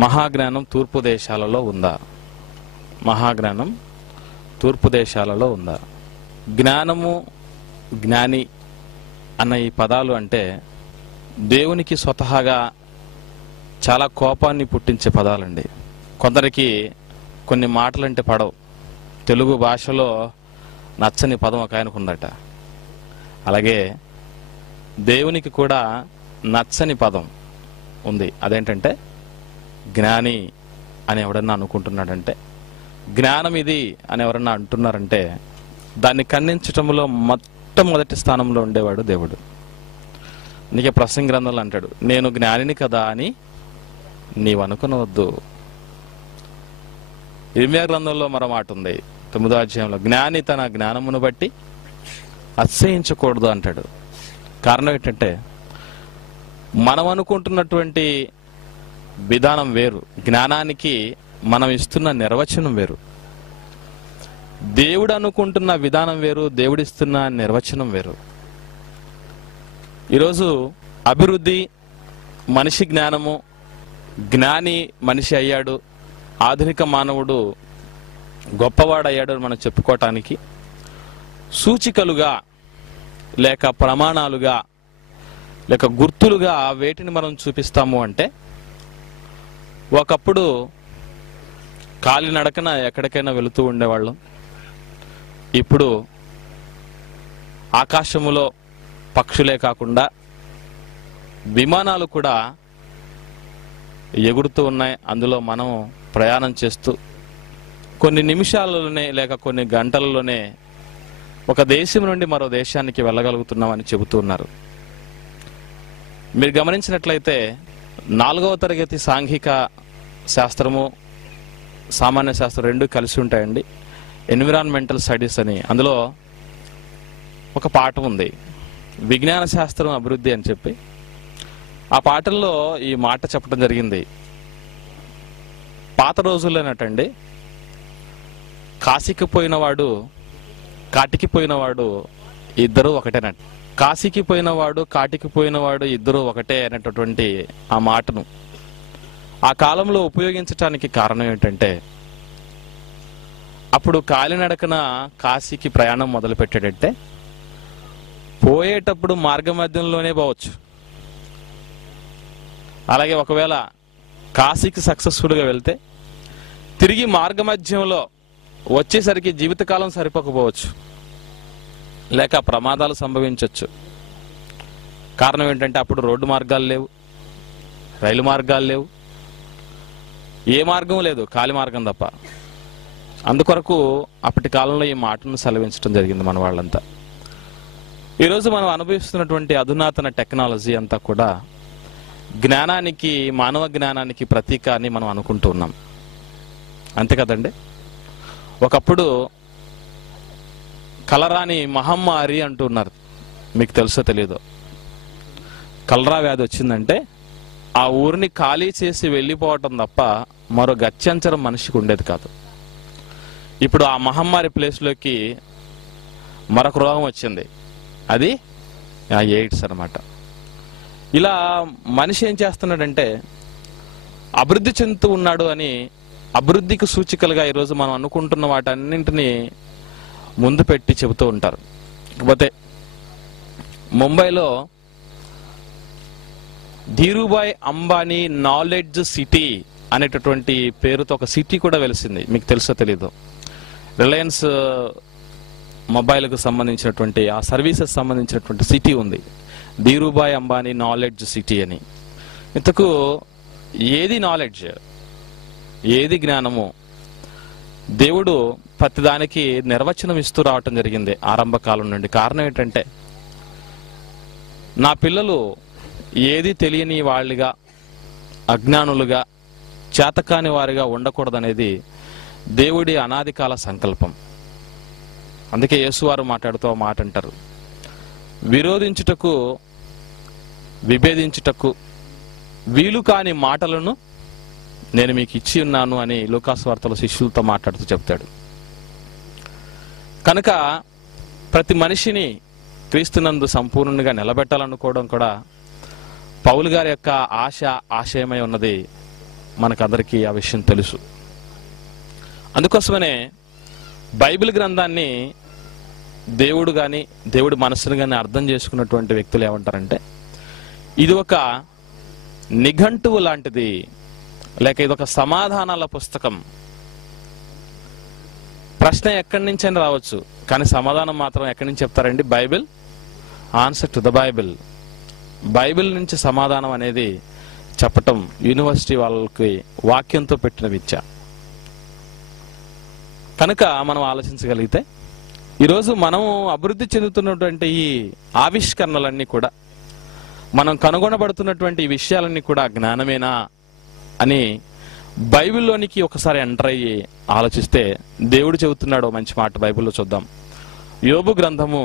మహాజ్ఞానం తూర్పు దేశాలలో ఉందా? మహాజ్ఞానం తూర్పు దేశాలలో ఉందా? జ్ఞానము, జ్ఞాని అన్న ఈ పదాలు అంటే దేవునికి స్వతహాగా చాలా కోపాన్ని పుట్టించే పదాలండి. కొందరికి కొన్ని మాటలంటే పడవు. తెలుగు భాషలో నచ్చని పదం ఒక ఆయనకు ఉందట. అలాగే దేవునికి కూడా నచ్చని పదం ఉంది. అదేంటంటే జ్ఞాని అని ఎవడన్నా అనుకుంటున్నాడంటే, జ్ఞానం ఇది అని ఎవరన్నా అంటున్నారంటే దాన్ని ఖండించటంలో మొట్టమొదటి స్థానంలో ఉండేవాడు దేవుడు. నీకే ప్రసంగి గ్రంథంలో అంటాడు, నేను జ్ఞానిని కదా అని నీవు అనుకునవద్దు. ఇర్మియా గ్రంథంలో మరో మాట ఉంది, 9వ అధ్యాయంలో, జ్ఞాని తన జ్ఞానమును బట్టి అతిశయించకూడదు అంటాడు. కారణం ఏంటంటే మనం అనుకుంటున్నటువంటి విధానం వేరు, జ్ఞానానికి మనం ఇస్తున్న నిర్వచనం వేరు. దేవుడు అనుకుంటున్న విధానం వేరు, దేవుడిస్తున్న నిర్వచనం వేరు. ఈరోజు అభివృద్ధి, మనిషి జ్ఞానము, జ్ఞాని మనిషి అయ్యాడు, ఆధునిక మానవుడు గొప్పవాడయ్యాడు అని మనం చెప్పుకోవటానికి సూచికలుగా లేక ప్రమాణాలుగా లేక గుర్తులుగా వేటిని మనం చూపిస్తాము అంటే, ఒకప్పుడు కాలినడకన ఎక్కడికైనా వెళుతూ ఉండేవాళ్ళం. ఇప్పుడు ఆకాశములో పక్షులే కాకుండా విమానాలు కూడా ఎగురుతూ ఉన్నాయి. అందులో మనం ప్రయాణం చేస్తూ కొన్ని నిమిషాలలోనే లేక కొన్ని గంటలలోనే ఒక దేశం నుండి మరో దేశానికి వెళ్ళగలుగుతున్నామని చెబుతూ ఉన్నారు. మీరు గమనించినట్లయితే 4వ తరగతి సాంఘిక శాస్త్రము, సామాన్య శాస్త్రం రెండు కలిసి ఉంటాయండి. ఎన్విరాన్మెంటల్ స్టడీస్ అని, అందులో ఒక పాఠం ఉంది, విజ్ఞాన శాస్త్రం అభివృద్ధి అని చెప్పి. ఆ పాఠంలో ఈ మాట చెప్పడం జరిగింది, పాత రోజుల్లోనటండి కాశీకి పోయినవాడు కాటికి పోయినవాడు ఇద్దరు ఒకటేనట. కాశీకి పోయినవాడు కాటికి పోయినవాడు ఇద్దరు ఒకటే అనేటటువంటి ఆ మాటను ఆ కాలంలో ఉపయోగించటానికి కారణం ఏంటంటే, అప్పుడు కాలినడకన కాశీకి ప్రయాణం మొదలు పెట్టాడంటే పోయేటప్పుడు మార్గ మధ్యంలోనే పోవచ్చు. అలాగే ఒకవేళ కాశీకి సక్సెస్ఫుల్గా వెళ్తే తిరిగి మార్గ మధ్యంలో వచ్చేసరికి జీవితకాలం సరిపోకపోవచ్చు, లేక ప్రమాదాలు సంభవించవచ్చు. కారణం ఏంటంటే అప్పుడు రోడ్డు మార్గాలు లేవు, రైలు మార్గాలు లేవు, ఏ మార్గం లేదు, ఖాళీ మార్గం తప్ప. అందుకొరకు అప్పటి కాలంలో ఈ మాటను సెలవించడం జరిగింది మన వాళ్ళంతా. ఈరోజు మనం అనుభవిస్తున్నటువంటి అధునాతన టెక్నాలజీ అంతా కూడా జ్ఞానానికి, మానవ జ్ఞానానికి ప్రతీక అని మనం అనుకుంటూ ఉన్నాం. అంతే కదండి. ఒకప్పుడు కలరాని మహమ్మారి అంటున్నారు, మీకు తెలుసో తెలీదో. కలరా వ్యాధి వచ్చిందంటే ఆ ఊరిని ఖాళీ చేసి వెళ్ళిపోవటం తప్ప మరో గత్యంతరం మనిషికి ఉండేది కాదు. ఇప్పుడు ఆ మహమ్మారి ప్లేస్లోకి మరొక రోగం వచ్చింది, అది ఎయిడ్స్ అన్నమాట. ఇలా మనిషి ఏం చేస్తున్నాడంటే అభివృద్ధి చెందుతూ ఉన్నాడు అని అభివృద్ధికి సూచికలుగా ఈరోజు మనం అనుకుంటున్న వాటన్నింటినీ ముందు పెట్టి చెబుతూ ఉంటారు. కాకపోతే ముంబైలో ధీరుభాయ్ అంబానీ నాలెడ్జ్ సిటీ అనేటటువంటి పేరుతో ఒక సిటీ కూడా వెలిసింది, మీకు తెలుసో తెలీదు. రిలయన్స్ మొబైల్కు సంబంధించినటువంటి ఆ సర్వీసెస్ సంబంధించినటువంటి సిటీ ఉంది, ధీరుభాయ్ అంబానీ నాలెడ్జ్ సిటీ అని. ఇంతకు ఏది నాలెడ్జ్, ఏది జ్ఞానము? దేవుడు ప్రతిదానికి నిర్వచనం ఇస్తూ రావటం జరిగింది ఆరంభ కాలం నుండి. కారణం ఏంటంటే నా పిల్లలు ఏది తెలియని వాళ్ళుగా, అజ్ఞానులుగా, చేతకాని వారిగా ఉండకూడదనేది దేవుడి అనాది కాల సంకల్పం. అందుకే యేసువారు మాట్లాడుతూ మాట అంటారు, విరోధించుటకు, విభేదించుటకు వీలు కాని మాటలను నేను మీకు ఇచ్చి ఉన్నాను అని లూకాసు వార్తలో శిష్యులతో మాట్లాడుతూ చెప్తాడు. కనుక ప్రతి మనిషిని క్రీస్తునందు సంపూర్ణంగా నిలబెట్టాలనుకోవడం కూడా పౌలు గారి యొక్క ఆశయమై ఉన్నది. మనకందరికీ ఆ విషయం తెలుసు. అందుకోసమనే బైబిల్ గ్రంథాన్ని దేవుడు కానీ దేవుడి మనసును కానీ అర్థం చేసుకున్నటువంటి వ్యక్తులు ఏమంటారంటే, ఇది ఒక నిఘంటువు లాంటిది, లేక ఇది ఒక సమాధానాల పుస్తకం. ప్రశ్న ఎక్కడి నుంచైనా రావచ్చు, కానీ సమాధానం మాత్రం ఎక్కడి నుంచి చెప్తారండి? Bible, answer to the Bible. Bible నుంచి సమాధానం అనేది చెప్పటం యూనివర్సిటీ వాళ్ళకి వాక్యంతో పెట్టిన విద్య. కనుక మనం ఆలోచించగలిగితే ఈరోజు మనం అభివృద్ధి చెందుతున్నటువంటి ఈ ఆవిష్కరణలన్నీ కూడా, మనం కనుగొనబడుతున్నటువంటి ఈ విషయాలన్నీ కూడా జ్ఞానమేనా అని బైబిల్లోనికి ఒకసారి ఎంటర్ అయ్యి ఆలోచిస్తే దేవుడు చెబుతున్నాడు మంచి మాట. బైబిల్లో చూద్దాం. యోబు గ్రంథము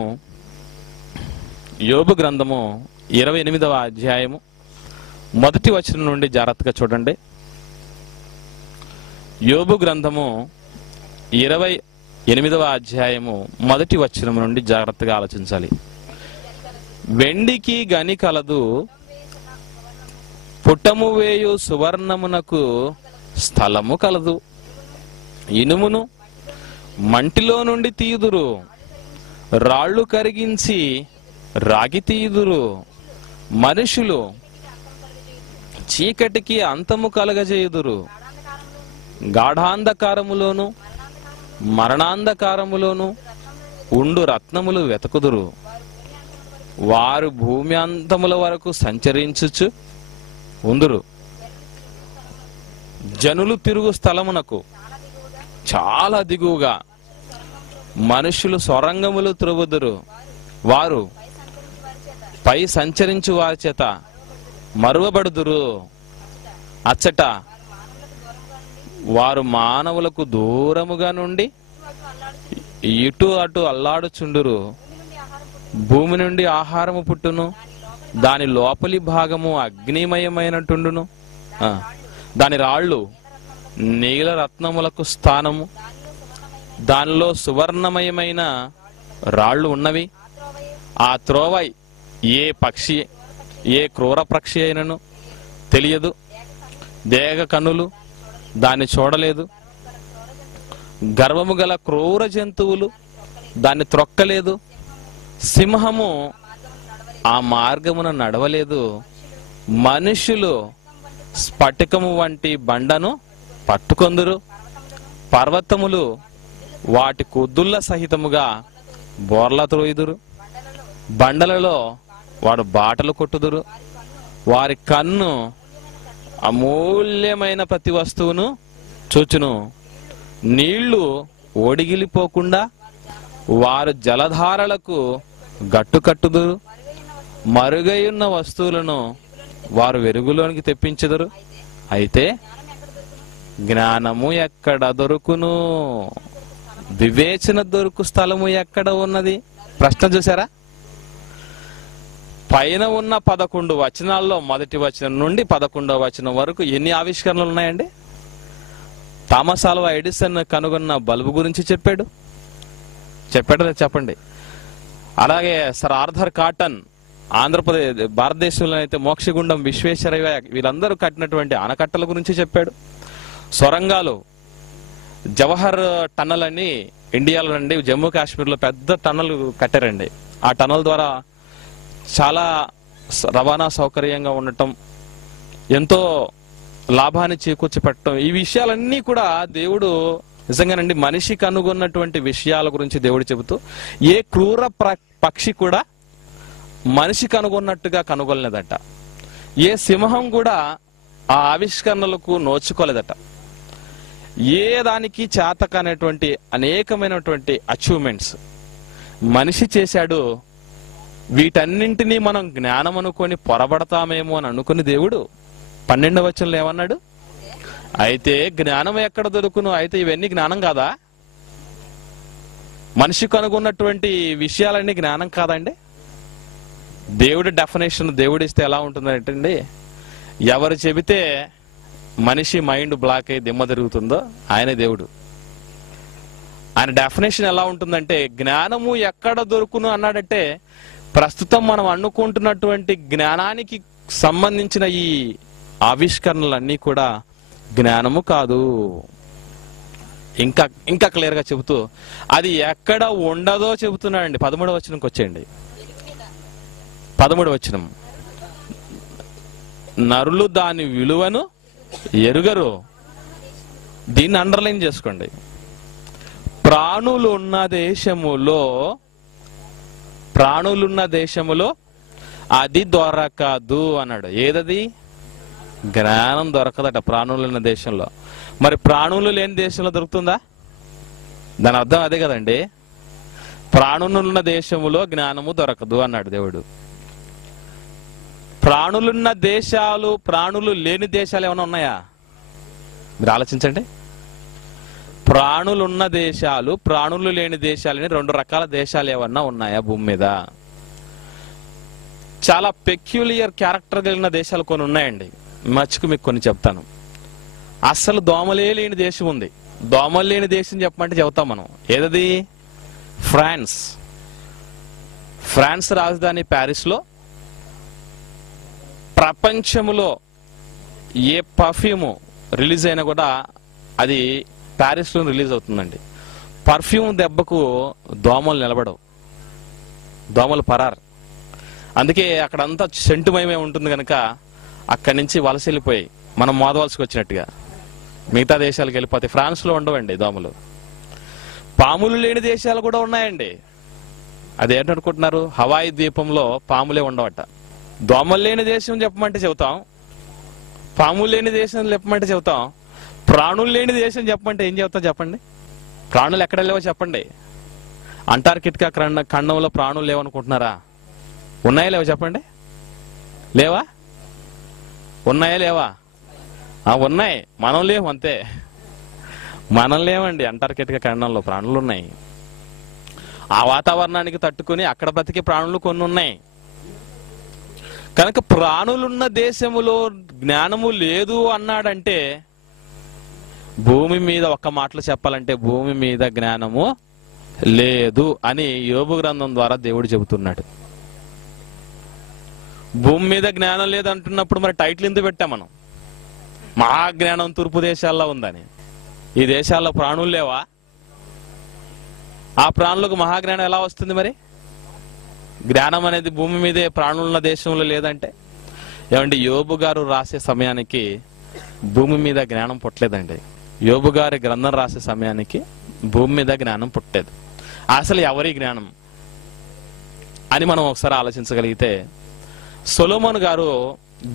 28వ అధ్యాయము మొదటి వచనం నుండి జాగ్రత్తగా చూడండి. యోబు గ్రంథము 28వ అధ్యాయము మొదటి వచనం నుండి జాగ్రత్తగా ఆలోచించాలి. వెండికి గని కలదు, పుటము వేయు సువర్ణమునకు స్థలము కలదు. ఇనుమును మంటిలో నుండి తీయుదురు, రాళ్ళు కరిగించి రాగి తీయుదురు. మనుషులు చీకటికి అంతము కలగజేయుదురు, గాఢాంధకారములోను మరణాంధకారములోను ఉండు రత్నములు వెతకుదురు. వారు భూమి అంతముల వరకు సంచరించుచు ఉందురు. జనులు తిరుగు స్థలమునకు చాలా దిగువగా మనుషులు సొరంగములు త్రవ్వుదురు. వారు పై సంచరించు వారి చేత మరువబడుదురు. అచ్చట వారు మానవులకు దూరముగా నుండి ఇటు అటు అల్లాడుచుండురు. భూమి నుండి ఆహారము పుట్టును, దాని లోపలి భాగము అగ్నిమయమైనటుండును. దాని రాళ్ళు నీల రత్నములకు స్థానము, దానిలో సువర్ణమయమైన రాళ్ళు ఉన్నవి. ఆ త్రోవ ఏ క్రూర పక్షి అయినను తెలియదు. దేగ కన్నులు దాన్ని చూడలేదు. గర్వము గల క్రూర జంతువులు దాన్ని త్రొక్కలేదు. సింహము ఆ మార్గమున నడవలేదు. మనుషులు స్ఫటికము వంటి బండను పట్టుకొందురు. పర్వతములు వాటి కుద్దుల సహితముగా బోర్ల త్రోయుదురు. బండలలో వాడు బాటలు కొట్టుదురు. వారి కన్ను అమూల్యమైన ప్రతి వస్తువును చూచును. నీళ్లు ఒడిగిలిపోకుండా వారు జలధారలకు గట్టు కట్టుదురు. మరుగైయున్న వస్తువులను వారు వెలుగులోనికి తెప్పించుదురు. అయితే జ్ఞానము ఎక్కడ దొరుకును? వివేచన దొరుకు స్థలము ఎక్కడ ఉన్నది? ప్రశ్న చూసారా? పైన ఉన్న 11 వచనాల్లో మొదటి వచనం నుండి 11వ వచనం వరకు ఎన్ని ఆవిష్కరణలు ఉన్నాయండి? థామస్ ఆల్వా ఎడిసన్ కనుగొన్న బల్బు గురించి చెప్పాడా? చెప్పండి. అలాగే సర్ ఆర్థర్ కాటన్ ఆంధ్రప్రదేశ్ భారతదేశంలో అయితే మోక్షగుండం విశ్వేశ్వరయ్య వీళ్ళందరూ కట్టినటువంటి ఆనకట్టల గురించి చెప్పాడు. సొరంగాలు జవహర్ టన్నల్ అని ఇండియాలో నుండి జమ్మూ కాశ్మీర్లో పెద్ద టన్నల్ కట్టారండి. ఆ టన్నల్ ద్వారా చాలా రవాణా సౌకర్యంగా ఉండటం, ఎంతో లాభాన్ని చేకూర్చి పెట్టడం, ఈ విషయాలన్నీ కూడా దేవుడు నిజంగానండి మనిషి కనుగొన్నటువంటి విషయాల గురించి దేవుడు చెబుతూ ఏ క్రూర పక్షి కూడా మనిషి కనుగొన్నట్టుగా కనుగొనలేదట. ఏ సింహం కూడా ఆ ఆవిష్కరణలకు నోచుకోలేదట. ఏ దానికి చేతకనేటువంటి అనేకమైనటువంటి అచీవ్మెంట్స్ మనిషి చేశాడు. వీటన్నింటినీ మనం జ్ఞానం అనుకొని పొరబడతామేమో అని అనుకుని దేవుడు 12వ వచనంలో ఏమన్నాడు? అయితే జ్ఞానం ఎక్కడ దొరుకును? అయితే ఇవన్నీ జ్ఞానం కాదా? మనిషి కనుగొన్నటువంటి విషయాలన్నీ జ్ఞానం కాదండి? దేవుడి డెఫినేషన్ దేవుడిస్తే ఎలా ఉంటుందంటే, ఎవరు చెబితే మనిషి మైండ్ బ్లాక్ అయ్యి దిమ్మ తిరుగుతుందో ఆయనే దేవుడు. ఆయన డెఫినేషన్ ఎలా ఉంటుందంటే, జ్ఞానము ఎక్కడ దొరుకును అన్నాడంటే, ప్రస్తుతం మనం అనుకుంటున్నటువంటి జ్ఞానానికి సంబంధించిన ఈ ఆవిష్కరణలన్నీ కూడా జ్ఞానము కాదు. ఇంకా ఇంకా క్లియర్గా చెబుతూ అది ఎక్కడ ఉండదో చెబుతున్నాడండి. 13వ వచనంకి వచ్చేయండి. 13వ వచనం, నరులు దాని విలువను ఎరుగరు. దీన్ని అండర్లైన్ చేసుకోండి. ప్రాణులున్న దేశములో అది దొరకదు అన్నాడు. ఏదది? జ్ఞానం దొరకదట ప్రాణులున్న దేశంలో. మరి ప్రాణులు లేని దేశంలో దొరుకుతుందా? దాని అర్థం అదే కదండి. ప్రాణులున్న దేశములో జ్ఞానము దొరకదు అన్నాడు దేవుడు. ప్రాణులున్న దేశాలు, ప్రాణులు లేని దేశాలు ఏమైనా ఉన్నాయా? మీరు ఆలోచించండి. ప్రాణులున్న దేశాలు, ప్రాణులు లేని దేశాలని 2 రకాల దేశాలు ఏమన్నా ఉన్నాయా భూమి మీద? చాలా పెక్యులియర్ క్యారెక్టర్ కలిగిన దేశాలు కొన్ని ఉన్నాయండి. మచ్చుకు మీకు కొన్ని చెప్తాను. అస్సలు దోమలే లేని దేశం ఉంది. దోమలు లేని దేశం చెప్పమంటే చెబుతాం మనం. ఏదది? ఫ్రాన్స్ రాజధాని ప్యారిస్లో ప్రపంచంలో ఏ పర్ఫ్యూమ్ రిలీజ్ అయినా కూడా అది ప్యారిస్లో రిలీజ్ అవుతుందండి. పర్ఫ్యూమ్ దెబ్బకు దోమలు నిలబడవు, దోమలు పరారు. అందుకే అక్కడంతా సెంటుమయమే ఉంటుంది కనుక అక్కడి నుంచి వలస వెళ్ళిపోయి మనం మోదవలసికి వచ్చినట్టుగా మిగతా దేశాలకు వెళ్ళిపోతాయి. ఫ్రాన్స్లో ఉండవండి దోమలు. పాములు లేని దేశాలు కూడా ఉన్నాయండి. అదేంటనుకుంటున్నారు? హవాయి ద్వీపంలో పాములే ఉండవట. దోమలు లేని దేశం చెప్పమంటే చెబుతాం, పాములు లేని దేశం చెప్పమంటే చెబుతాం, ప్రాణులు లేని దేశం చెప్పమంటే ఏం చెబుతాం చెప్పండి? ప్రాణులు ఎక్కడ లేవో చెప్పండి. అంటార్కిటికా ఖండంలో ప్రాణులు లేవనుకుంటున్నారా? ఉన్నాయా లేవా చెప్పండి? లేవా? ఉన్నాయా లేవా? ఉన్నాయి. మనం లేవు, అంతే. మనం లేవండి. అంటార్కిటికా ఖండంలో ప్రాణులు ఉన్నాయి. ఆ వాతావరణానికి తట్టుకుని అక్కడ బ్రతికే ప్రాణులు కొన్ని ఉన్నాయి. కనుక ప్రాణులున్న దేశములో జ్ఞానము లేదు అన్నాడంటే భూమి మీద ఒక్క మాటలు చెప్పాలంటే భూమి మీద జ్ఞానము లేదు అని యోబు గ్రంథం ద్వారా దేవుడు చెబుతున్నాడు. భూమి మీద జ్ఞానం లేదు అంటున్నప్పుడు మరి టైటిల్ ఎందుకు పెట్టాం మనం? మహాజ్ఞానం తూర్పు దేశాల్లో ఉందని. ఈ దేశాల్లో ప్రాణులు లేవా? ఆ ప్రాణులకు మహాజ్ఞానం ఎలా వస్తుంది? మరి జ్ఞానం అనేది భూమి మీదే ప్రాణులున్న దేశంలో లేదంటే ఏమండి? యోబు గారు రాసే సమయానికి భూమి మీద జ్ఞానం పుట్టలేదండి. యోబు గారి గ్రంథం రాసే సమయానికి భూమి మీద జ్ఞానం పుట్టలేదు. అసలు ఎవరి జ్ఞానం అని మనం ఒకసారి ఆలోచించగలిగితే సొలొమోను గారు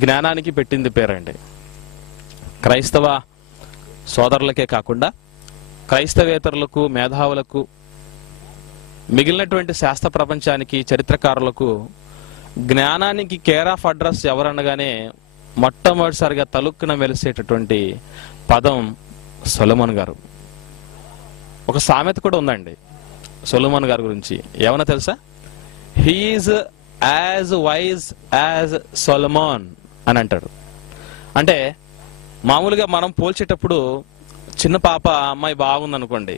జ్ఞానానికి పెట్టింది పేరండి. క్రైస్తవ సోదరులకే కాకుండా క్రైస్తవేతరులకు, మేధావులకు, మిగిలినటువంటి శాస్త్ర ప్రపంచానికి, చరిత్రకారులకు జ్ఞానానికి కేర్ ఆఫ్ అడ్రస్ ఎవరనగానే మొట్టమొదటిసారిగా తలుక్కున మెలిసేటటువంటి పదం సొలొమోను గారు. ఒక సామెత కూడా ఉందండి సొలొమోను గారి గురించి. ఏమన్నా తెలుసా? He is as wise as Solomon అని అంటాడు. అంటే మామూలుగా మనం పోల్చేటప్పుడు చిన్న పాప అమ్మాయి బాగుందనుకోండి,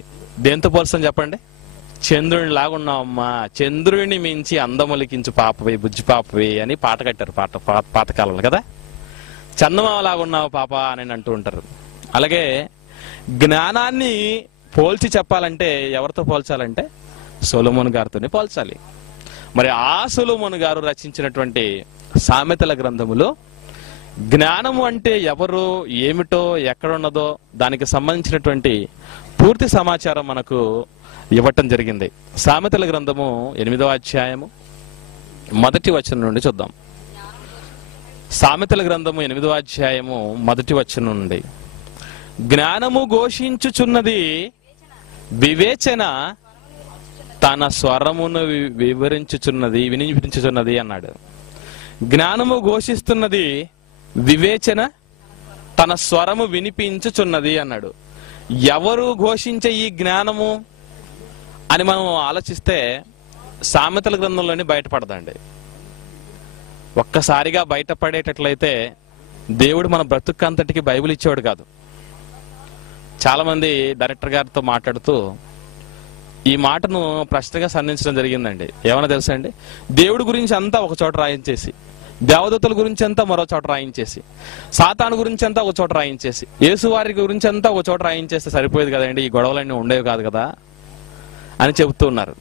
దేంతో పోల్స్తాం చెప్పండి? చంద్రుని లాగున్నావమ్మా, చంద్రుడిని మించి అందములికించు పాపవి, బుజ్జి పాపవి అని పాట కట్టారు పాతకాలంలో కదా. చందమామ లాగున్నావు పాప అని అంటూ ఉంటారు. అలాగే జ్ఞానాన్ని పోల్చి చెప్పాలంటే ఎవరితో పోల్చాలంటే సొలొమోను గారితోనే పోల్చాలి. మరి ఆ సొలొమోను గారు రచించినటువంటి సామెతల గ్రంథములో జ్ఞానము అంటే ఎవరు, ఏమిటో, ఎక్కడున్నదో దానికి సంబంధించినటువంటి పూర్తి సమాచారం మనకు ఇవ్వటం జరిగింది. సామెతల గ్రంథము 8వ అధ్యాయము 1వ వచనం నుండి చూద్దాం. సామెతల గ్రంథము 8వ అధ్యాయము 1వ వచనం నుండి, జ్ఞానము ఘోషించుచున్నది, వివేచన తన స్వరమును వినిపించుచున్నది అన్నాడు. జ్ఞానము ఘోషిస్తున్నది, వివేచన తన స్వరము వినిపించుచున్నది అన్నాడు. ఎవరు ఘోషించే ఈ జ్ఞానము అని మనం ఆలోచిస్తే సామెతల గ్రంథంలోనే బయటపడదండి. ఒక్కసారిగా బయటపడేటట్లయితే దేవుడు మన బ్రతుకంతటికి బైబిల్ ఇచ్చేవాడు కాదు. చాలా మంది డైరెక్టర్ గారితో మాట్లాడుతూ ఈ మాటను ప్రశ్నగా సంధించడం జరిగిందండి. ఏమన్నా తెలుసా అండి? దేవుడి గురించి అంతా ఒక చోట రాయించేసి దేవదూతల గురించి అంతా మరో చోట రాయించేసి, సాతాను గురించి అంతా ఒక చోట రాయించేసి, యేసువారి గురించి అంతా ఒక చోట రాయించేస్తే సరిపోయేది కదండి, ఈ గొడవలన్నీ ఉండేవి కాదు కదా అని చెబుతూ ఉన్నారు.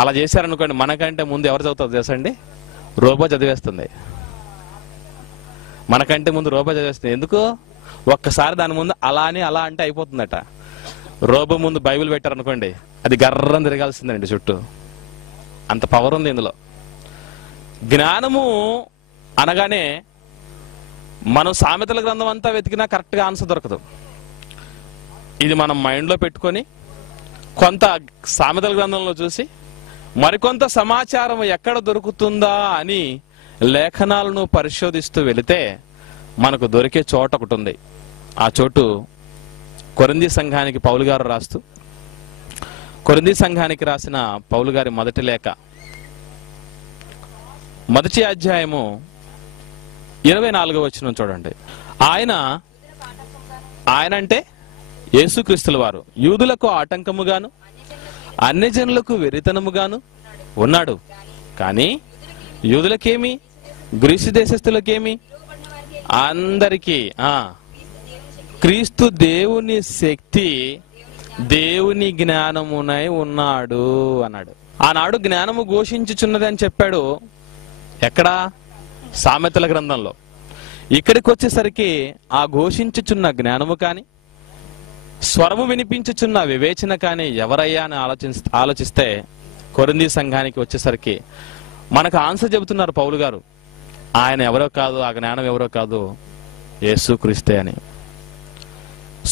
అలా చేశారనుకోండి, మనకంటే ముందు ఎవరు చదువుతారు తెలుసండి? రోబో చదివేస్తుంది. మనకంటే ముందు రోబో చదివేస్తుంది. ఎందుకు? ఒక్కసారి దాని ముందు అలా అని అలా అంటే అయిపోతుందట. రోబో ముందు బైబిల్ పెట్టారనుకోండి, అది గర్రం తిరగాల్సిందండి చుట్టూ. అంత పవర్ ఉంది ఇందులో. జ్ఞానము అనగానే మనం సామెతల గ్రంథం అంతా వెతికినా కరెక్ట్గా ఆన్సర్ దొరకదు. ఇది మనం మైండ్లో పెట్టుకొని కొంత సామెతల గ్రంథంలో చూసి మరికొంత సమాచారం ఎక్కడ దొరుకుతుందా అని లేఖనాలను పరిశోధిస్తూ వెళితే మనకు దొరికే చోట ఒకటి ఉంది. ఆ చోటు కొరింథీ సంఘానికి పౌలు గారు రాస్తూ, కొరింథీ సంఘానికి రాసిన పౌలు గారి మొదటి లేఖ 1వ అధ్యాయము 24వ వచనం చూడండి. ఆయన అంటే యేసుక్రీస్తుల వారు యూదులకు ఆటంకముగాను అన్యజనులకు వెరితనముగాను ఉన్నాడు. కానీ యూదులకేమి, గ్రీసు దేశస్థులకేమి, అందరికీ క్రీస్తు దేవుని శక్తి, దేవుని జ్ఞానమునై ఉన్నాడు అన్నాడు. ఆనాడు జ్ఞానము ఘోషించుచున్నది అని చెప్పాడు. ఎక్కడా? సామెతల గ్రంథంలో. ఇక్కడికి వచ్చేసరికి ఆ ఘోషించుచున్న జ్ఞానము కాని, స్వరము వినిపించుచున్న వివేచన కానీ ఎవరయ్యా అని ఆలోచిస్తే కొరింథీ సంఘానికి వచ్చేసరికి మనకు ఆన్సర్ చెబుతున్నారు పౌలు గారు. ఆయన ఎవరో కాదు, ఆ జ్ఞానం ఎవరో కాదు, యేసుక్రీస్తే అని.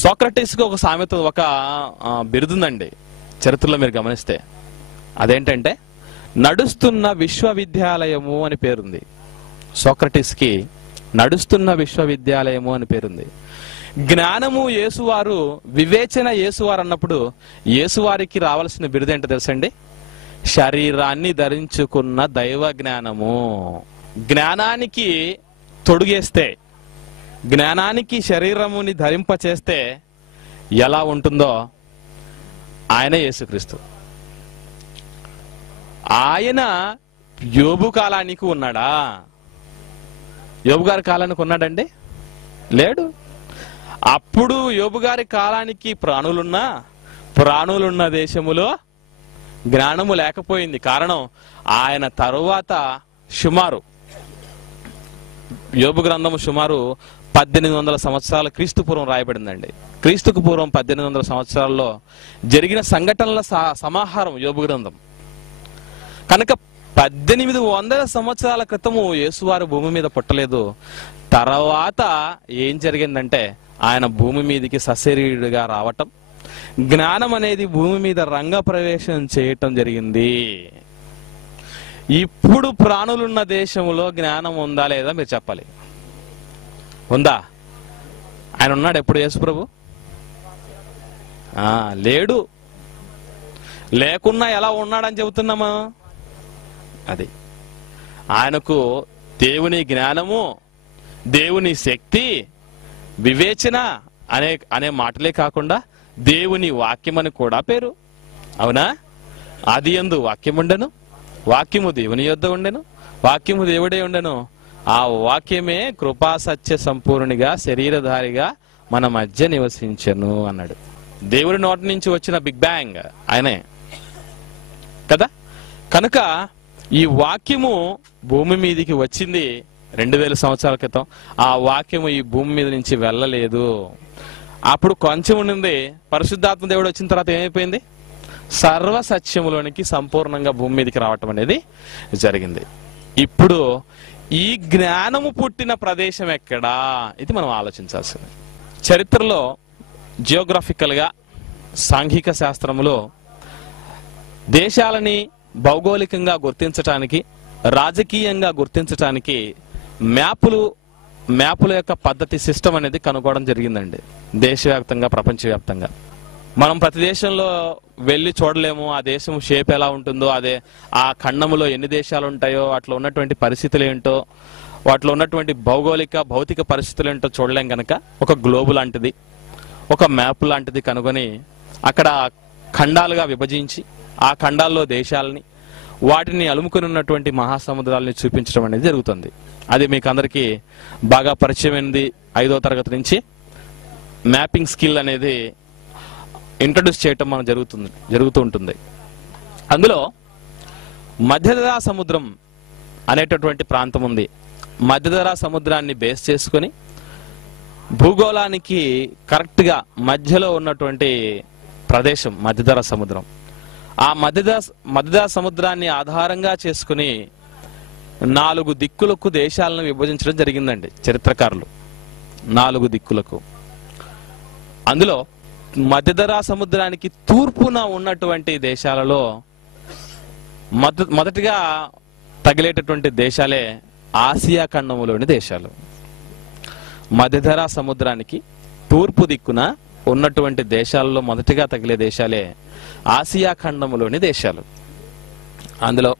సోక్రటీస్కి ఒక సామెత, ఒక బిరుదుందండి చరిత్రలో మీరు గమనిస్తే. అదేంటంటే నడుస్తున్న విశ్వవిద్యాలయము అని పేరుంది. సోక్రటీస్కి నడుస్తున్న విశ్వవిద్యాలయము అని పేరుంది. జ్ఞానము యేసువారు, వివేచన యేసువారు అన్నప్పుడు యేసువారికి రావాల్సిన బిరుదు ఏంటో తెలుసండి? శరీరాన్ని ధరించుకున్న దైవ జ్ఞానము. జ్ఞానానికి తొడుగేస్తే, జ్ఞానానికి శరీరముని ధరింపచేస్తే ఎలా ఉంటుందో ఆయన యేసుక్రీస్తు. ఆయన యోబు కాలానికి ఉన్నాడా? యోబు గారి కాలానికి ఉన్నాడండి? లేడు. అప్పుడు యోబు గారి కాలానికి ప్రాణులున్న దేశములో జ్ఞానము లేకపోయింది. కారణం ఆయన తరువాత సుమారు, యోబు గ్రంథము సుమారు 1800 సంవత్సరాల క్రీస్తు పూర్వం రాయబడిందండి. క్రీస్తుకు పూర్వం 1800 సంవత్సరాల్లో జరిగిన సంఘటనల సమాహారం యోబు గ్రంథం. కనుక 1800 సంవత్సరాల క్రితము యేసువారు భూమి మీద పుట్టలేదు. తర్వాత ఏం జరిగిందంటే ఆయన భూమి మీదకి సశరీరుడిగా రావటం, జ్ఞానం అనేది భూమి మీద రంగ ప్రవేశం చేయటం జరిగింది. ఇప్పుడు ప్రాణులున్న దేశంలో జ్ఞానం ఉందా లేదా మీరు చెప్పాలి. ఉందా? ఆయన ఉన్నాడు ఎప్పుడు యేసు ప్రభు? లేడు. లేకున్నా ఎలా ఉన్నాడని చెబుతున్నామా? అది ఆయనకు దేవుని జ్ఞానము, దేవుని శక్తి, వివేచన అనే మాటలే కాకుండా దేవుని వాక్యం అని కూడా పేరు. అవునా? ఆదియందు వాక్యం ఉండెను, వాక్యము దేవుని యొద్ద ఉండెను, వాక్యము దేవుడే ఉండెను, ఆ వాక్యమే కృపా సత్య సంపూర్ణిగా శరీరధారిగా మన మధ్య నివసించెను అన్నాడు. దేవుడి నోటి నుంచి వచ్చిన బిగ్ బ్యాంగ్ ఆయనే కదా. కనుక ఈ వాక్యము భూమి మీదకి వచ్చింది 2000 సంవత్సరాల క్రితం. ఆ వాక్యము ఈ భూమి మీద నుంచి వెళ్ళలేదు. అప్పుడు కొంచెం ఉండింది. పరిశుద్ధాత్మ దేవుడు వచ్చిన తర్వాత ఏమైపోయింది? సర్వ సత్యములోనికి సంపూర్ణంగా భూమి మీదకి రావటం అనేది జరిగింది. ఇప్పుడు ఈ జ్ఞానము పుట్టిన ప్రదేశం ఎక్కడా? ఇది మనం ఆలోచించాల్సింది. చరిత్రలో జియోగ్రఫికల్ గా, సాంఘిక శాస్త్రములో దేశాలని భౌగోళికంగా గుర్తించటానికి, రాజకీయంగా గుర్తించటానికి మ్యాపుల యొక్క పద్ధతి, సిస్టమ్ అనేది కనుగొనడం జరిగిందండి. దేశవ్యాప్తంగా, ప్రపంచవ్యాప్తంగా. మనం ప్రతి దేశంలో వెళ్ళి చూడలేము. ఆ దేశం షేప్ ఎలా ఉంటుందో, అదే ఆ ఖండములో ఎన్ని దేశాలు ఉంటాయో, అట్లా ఉన్నటువంటి పరిస్థితులు ఏంటో, వాటిలో ఉన్నటువంటి భౌతిక పరిస్థితులు ఏంటో చూడలేం. కనుక ఒక గ్లోబ్ లాంటిది, ఒక మ్యాప్ లాంటిది కనుగొని అక్కడ ఖండాలుగా విభజించి, ఆ ఖండాల్లో దేశాలని వాటిని అలుముకొని ఉన్నటువంటి మహాసముద్రాలని చూపించడం అనేది జరుగుతుంది. అది మీకు అందరికీ బాగా పరిచయమైనది. 5వ తరగతి నుంచి మ్యాపింగ్ స్కిల్ అనేది ఇంట్రడ్యూస్ చేయటం మనం జరుగుతూ ఉంటుంది. అందులో మధ్యధరా సముద్రం అనేటటువంటి ప్రాంతం ఉంది. మధ్యధరా సముద్రాన్ని బేస్ చేసుకొని భూగోళానికి కరెక్ట్గా మధ్యలో ఉన్నటువంటి ప్రదేశం మధ్యధరా సముద్రం. ఆ మధ్యధరా సముద్రాన్ని ఆధారంగా చేసుకుని 4 దిక్కులకు దేశాలను విభజించడం జరిగిందండి చరిత్రకారులు. 4 దిక్కులకు. అందులో మధ్యధరా సముద్రానికి తూర్పున ఉన్నటువంటి దేశాలలో మొదటిగా తగిలేటటువంటి దేశాలే ఆసియా ఖండములోని దేశాలు. మధ్యధరా సముద్రానికి తూర్పు దిక్కున ఉన్నటువంటి దేశాలలో మొదటిగా తగిలే దేశాలే ఆసియా ఖండములోని దేశాలు. అందులో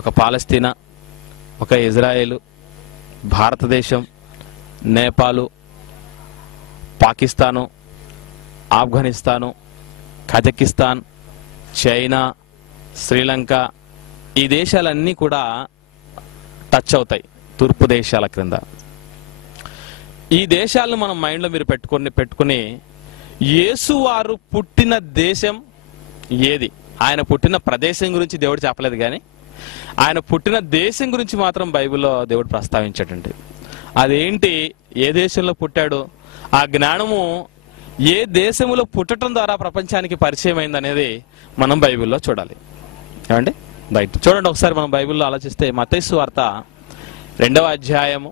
ఒక పాలస్తీనా, ఒక ఇజ్రాయేలు, భారతదేశం, నేపాలు, పాకిస్తాను, ఆఫ్ఘనిస్తాను, కజకిస్తాన్, చైనా, శ్రీలంక, ఈ దేశాలన్నీ కూడా టచ్ అవుతాయి తూర్పు దేశాల క్రింద. ఈ దేశాలను మనం మైండ్లో మీరు పెట్టుకుని యేసు వారు పుట్టిన దేశం ఏది, ఆయన పుట్టిన ప్రదేశం గురించి దేవుడు చెప్పలేదు, కానీ ఆయన పుట్టిన దేశం గురించి మాత్రం బైబిల్లో దేవుడు ప్రస్తావించాడండి. అదేంటి, ఏ దేశంలో పుట్టాడు, ఆ జ్ఞానము ఏ దేశంలో పుట్టడం ద్వారా ప్రపంచానికి పరిచయం అయింది అనేది మనం బైబిల్లో చూడాలి. ఏమండి రైట్, చూడండి ఒకసారి మనం బైబిల్లో ఆలోచిస్తే మత్తయి సువార్త 2వ అధ్యాయము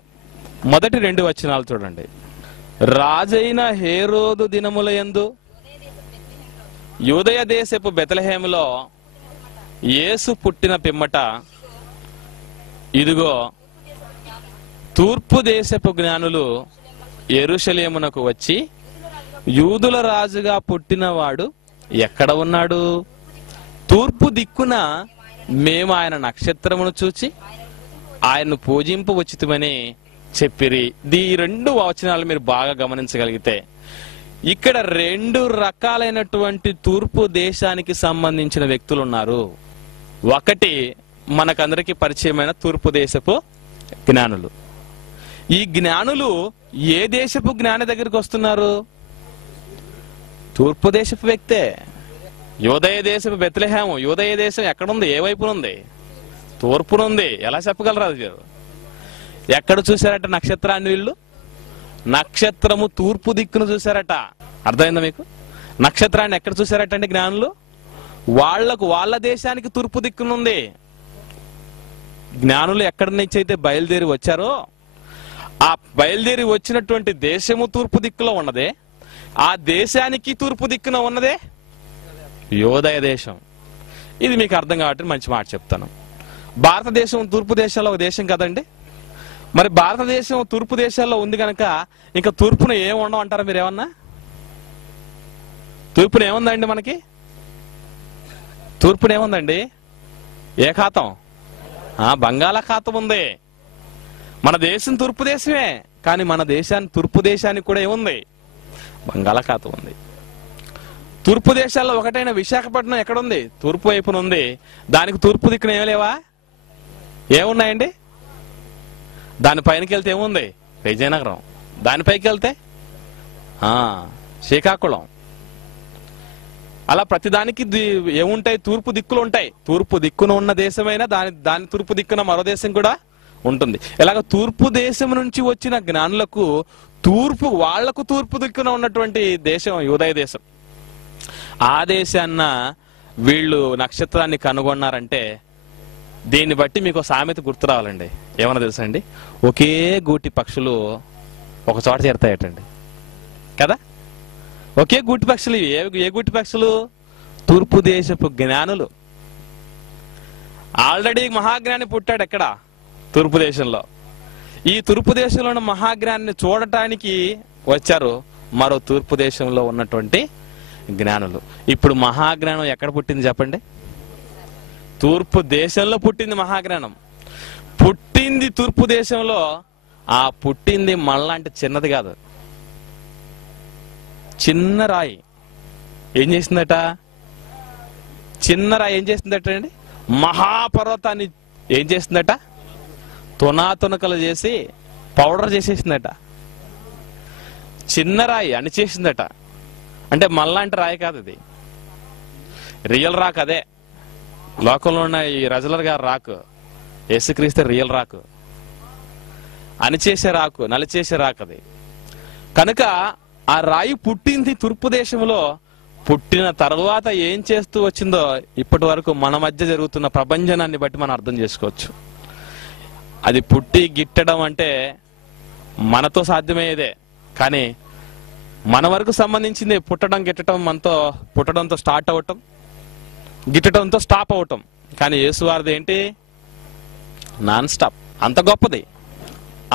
మొదటి 2 వచనాలు చూడండి. రాజైన హేరోదు దినముల యందు యూదయ దేశపు బెత్లెహేములో యేసు పుట్టిన పిమ్మట ఇదిగో తూర్పు దేశపు జ్ఞానులు యెరూషలేమునకు వచ్చి, యూదుల రాజుగా పుట్టినవాడు ఎక్కడ ఉన్నాడు? తూర్పు దిక్కున మేము ఆయన నక్షత్రమును చూచి ఆయన్ను పూజింపు ఉచితమని చెప్పిరి. ఈ 2 వచనాలు మీరు బాగా గమనించగలిగితే ఇక్కడ 2 రకాలైనటువంటి తూర్పు దేశానికి సంబంధించిన వ్యక్తులు ఉన్నారు. ఒకటి మనకందరికీ పరిచయమైన తూర్పు దేశపు జ్ఞానులు. ఈ జ్ఞానులు ఏ దేశపు జ్ఞాని దగ్గరికి వస్తున్నారు? తూర్పు దేశపు వ్యక్తే. యూదయ దేశపు బెత్లెహేము, యూదయ దేశం ఎక్కడుంది, ఏ వైపునుంది? తూర్పునుంది. ఎలా చెప్పగలరా మీరు? ఎక్కడ చూశారట నక్షత్రాన్ని వీళ్ళు? నక్షత్రము తూర్పు దిక్కును చూశారట. అర్థమైందా మీకు? నక్షత్రాన్ని ఎక్కడ చూశారట అండి జ్ఞానులు? వాళ్ళ దేశానికి తూర్పు దిక్కునుంది. జ్ఞానులు ఎక్కడి నుంచి అయితే బయలుదేరి వచ్చారో ఆ బయలుదేరి వచ్చినటువంటి దేశము తూర్పు దిక్కులో ఉన్నదే, ఆ దేశానికి తూర్పు దిక్కున ఉన్నదే యోదయ దేశం. ఇది మీకు అర్థం కాబట్టి మంచి మాట చెప్తాను. భారతదేశం తూర్పు దేశాల్లో ఒక దేశం కదండి. మరి భారతదేశం తూర్పు దేశాల్లో ఉంది కనుక ఇంకా తూర్పున ఏం ఉండవు అంటారా మీరు? ఏమన్నా తూర్పున ఏముందండి మనకి? తూర్పున ఏముందండి? ఏ ఖాతం? బంగాళాఖాతం ఉంది. మన దేశం తూర్పు దేశమే, కానీ మన తూర్పు దేశానికి కూడా ఏముంది? బంగాళాఖాతం ఉంది. తూర్పు దేశాల్లో ఒకటైన విశాఖపట్నం ఎక్కడుంది? తూర్పు వైపున ఉంది. దానికి తూర్పు దిక్కున ఏమలేవా? ఏమున్నాయండి? దానిపైనకి వెళ్తే ఏముంది? విజయనగరం. దానిపైకి వెళ్తే శ్రీకాకుళం. అలా ప్రతిదానికి ఏముంటాయి? తూర్పు దిక్కులు ఉంటాయి. తూర్పు దిక్కున ఉన్న దేశమైనా దాని తూర్పు దిక్కున మరో దేశం కూడా ఉంటుంది. ఇలాగ తూర్పు దేశం నుంచి వచ్చిన జ్ఞానులకు వాళ్లకు తూర్పు దిక్కున ఉన్నటువంటి దేశం యూదయ దేశం. ఆ దేశాన్న వీళ్ళు నక్షత్రాన్ని కనుగొన్నారంటే దీన్ని బట్టి మీకు సామెత గుర్తు రావాలండి. ఏమన్నా తెలుసా అండి? ఒకే గూటి పక్షులు ఒక చోట చేరతాయటండి కదా. ఒకే గూటి పక్షులు. ఏ గూటి పక్షులు? తూర్పు దేశపు జ్ఞానులు. ఆల్రెడీ మహాజ్ఞాని పుట్టాడు ఎక్కడ? తూర్పు దేశంలో. ఈ తూర్పు దేశంలో ఉన్న మహాజ్ఞానిని చూడటానికి వచ్చారు మరో తూర్పు దేశంలో ఉన్నటువంటి జ్ఞానులు. ఇప్పుడు మహాజ్ఞానం ఎక్కడ పుట్టింది చెప్పండి? తూర్పు దేశంలో పుట్టింది మహాజ్ఞానం. పుట్టింది తూర్పు దేశంలో. ఆ పుట్టింది మళ్ళాంటి చిన్నది కాదు, చిన్న రాయి. ఏం చేసిందట? చిన్న రాయి ఏం చేసిందట అండి? మహాపర్వతాన్ని ఏం చేసిందట? తునాతునకలు చేసి పౌడర్ చేసేసిందట. చిన్న రాయి అణిచేసిందట. అంటే మళ్ళాంటి రాయి కాదు, అది రియల్ రాక్. అదే లోకంలో ఉన్న ఈ రజలర్ గారు రాకు, యేసుక్రీస్తు రియల్ రాకు, అణిచేసే రాకు, నలిచేసే రాకు అది. కనుక ఆ రాయి పుట్టింది తూర్పు దేశంలో. పుట్టిన తర్వాత ఏం చేస్తూ వచ్చిందో ఇప్పటి వరకు మన మధ్య జరుగుతున్న ప్రభంజనాన్ని బట్టి మనం అర్థం చేసుకోవచ్చు. అది పుట్టి గిట్టడం అంటే మనతో సాధ్యమయ్యేదే, కానీ మన వరకు సంబంధించింది పుట్టడం గిట్టడం. మనతో పుట్టడంతో స్టార్ట్ అవ్వటం, గిట్టడంతో స్టాప్ అవటం. కానీ యేసువారిది ఏంటి? Non stop. అంత గొప్పది.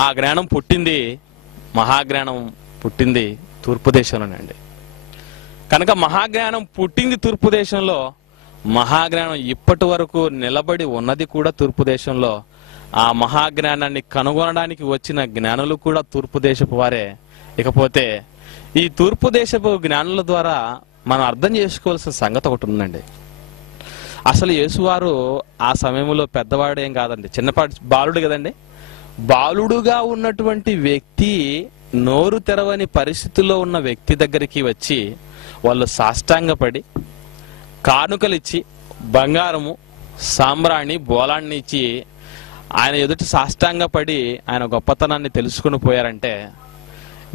ఆ జ్ఞానం పుట్టింది, మహాజ్ఞానం పుట్టింది తూర్పు దేశంలోనండి. కనుక మహాజ్ఞానం పుట్టింది తూర్పు దేశంలో. మహాజ్ఞానం ఇప్పటి వరకు నిలబడి ఉన్నది కూడా తూర్పు దేశంలో. ఆ మహాజ్ఞానాన్ని కనుగొనడానికి వచ్చిన జ్ఞానులు కూడా తూర్పు దేశపు వారే. ఇకపోతే ఈ తూర్పు దేశపు జ్ఞానుల ద్వారా మనం అర్థం చేసుకోవాల్సిన సంగతి ఒకటి ఉందండి. అసలు యేసువారు ఆ సమయంలో పెద్దవాడు ఏం కాదండి, చిన్నపాటి బాలుడు కదండి. బాలుడుగా ఉన్నటువంటి వ్యక్తి, నోరు తెరవని పరిస్థితుల్లో ఉన్న వ్యక్తి దగ్గరికి వచ్చి వాళ్ళు సాష్టాంగపడి కానుకలిచ్చి బంగారము, సాంబ్రాణి, బోలాన్ని ఇచ్చి ఆయన ఎదుటి సాష్టాంగపడి ఆయన గొప్పతనాన్ని తెలుసుకుని పోయారంటే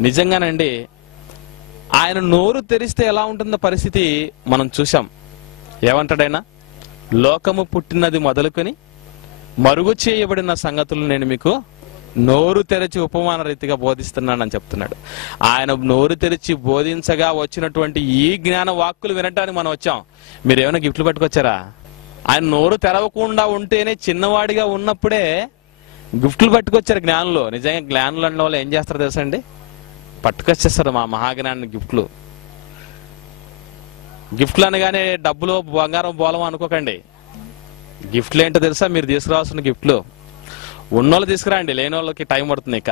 నిజంగానండి ఆయన నోరు తెరిస్తే ఎలా ఉంటుందో పరిస్థితి మనం చూసాం. ఏమంటాడైనా? లోకము పుట్టినది మొదలుకొని మరుగు చేయబడిన సంగతులు నేను మీకు నోరు తెరిచి ఉపమాన రీతిగా బోధిస్తున్నానని చెప్తున్నాడు. ఆయన నోరు తెరిచి బోధించగా వచ్చినటువంటి ఈ జ్ఞాన వాక్కులు వినటానికి మనం వచ్చాం. మీరు ఏమైనా గిఫ్ట్లు పట్టుకొచ్చారా? ఆయన నోరు తెరవకుండా ఉంటేనే, చిన్నవాడిగా ఉన్నప్పుడే గిఫ్ట్లు పట్టుకొచ్చారు జ్ఞానులు. నిజంగా జ్ఞానులు అన్న వాళ్ళు ఏం చేస్తారో తెలుసా అండి? పట్టుకొచ్చేస్తారు మా మహాజ్ఞానాన్ని గిఫ్ట్లు. గిఫ్ట్లు అనగానే డబ్బులు, బంగారం, బోలం అనుకోకండి. గిఫ్ట్లు ఏంటో తెలుసా? మీరు తీసుకురావాల్సిన గిఫ్ట్లు ఉన్నోళ్ళు తీసుకురండి, లేని వాళ్ళకి టైం పడుతుంది. ఇక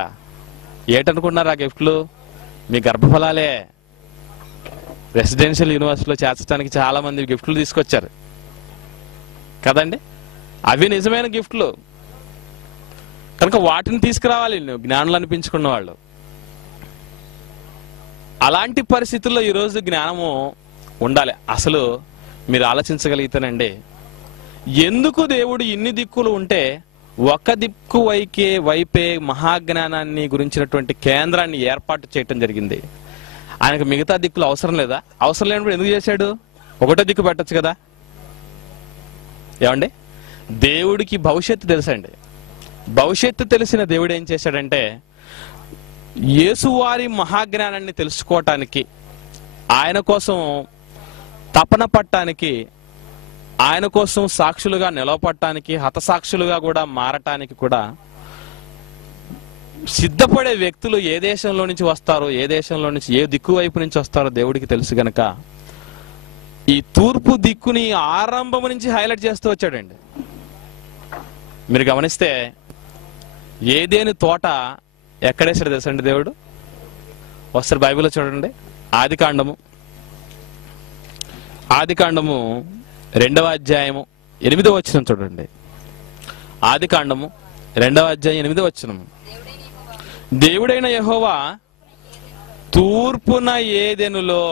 ఏటనుకుంటున్నారు ఆ గిఫ్ట్లు? మీ గర్భఫలాలే. రెసిడెన్షియల్ యూనివర్సిటీలో చేర్చడానికి చాలా మంది గిఫ్ట్లు తీసుకొచ్చారు కదండి. అవి నిజమైన గిఫ్ట్లు. కనుక వాటిని తీసుకురావాలి జ్ఞానులు అనిపించుకున్న వాళ్ళు. అలాంటి పరిస్థితుల్లో ఈరోజు జ్ఞానము ఉండాలి. అసలు మీరు ఆలోచించగలిగితేనండి, ఎందుకు దేవుడు ఇన్ని దిక్కులు ఉంటే ఒక దిక్కు వైపే మహాజ్ఞానాన్ని గురించినటువంటి కేంద్రాన్ని ఏర్పాటు చేయటం జరిగింది? ఆయనకు మిగతా దిక్కులు అవసరం లేదా? అవసరం లేనప్పుడు ఎందుకు చేశాడు? ఒకటో దిక్కు పెట్టచ్చు కదా. ఏమండి? దేవుడికి భవిష్యత్తు తెలుసండి. భవిష్యత్తు తెలిసిన దేవుడు ఏం చేశాడంటే, యేసువారి మహాజ్ఞానాన్ని తెలుసుకోవటానికి, ఆయన కోసం తపన పట్టడానికి, ఆయన కోసం సాక్షులుగా నిలవపడటానికి, హతసాక్షులుగా కూడా మారటానికి కూడా సిద్ధపడే వ్యక్తులు ఏ దేశంలో నుంచి వస్తారో, ఏ దేశంలో నుంచి, ఏ దిక్కు వైపు నుంచి వస్తారో దేవుడికి తెలుసు గనక ఈ తూర్పు దిక్కుని ఆరంభం నుంచి హైలైట్ చేస్తూ వచ్చాడండి. మీరు గమనిస్తే ఏదేని తోట ఎక్కడేసాడు తెలుసండి దేవుడు? ఒకసారి బైబిల్లో చూడండి. ఆదికాండము 2వ అధ్యాయము 8వ వచనం చూడండి. ఆదికాండము 2వ అధ్యాయం 8వ వచనం. దేవుడైన యెహోవా తూర్పున ఏదెనులో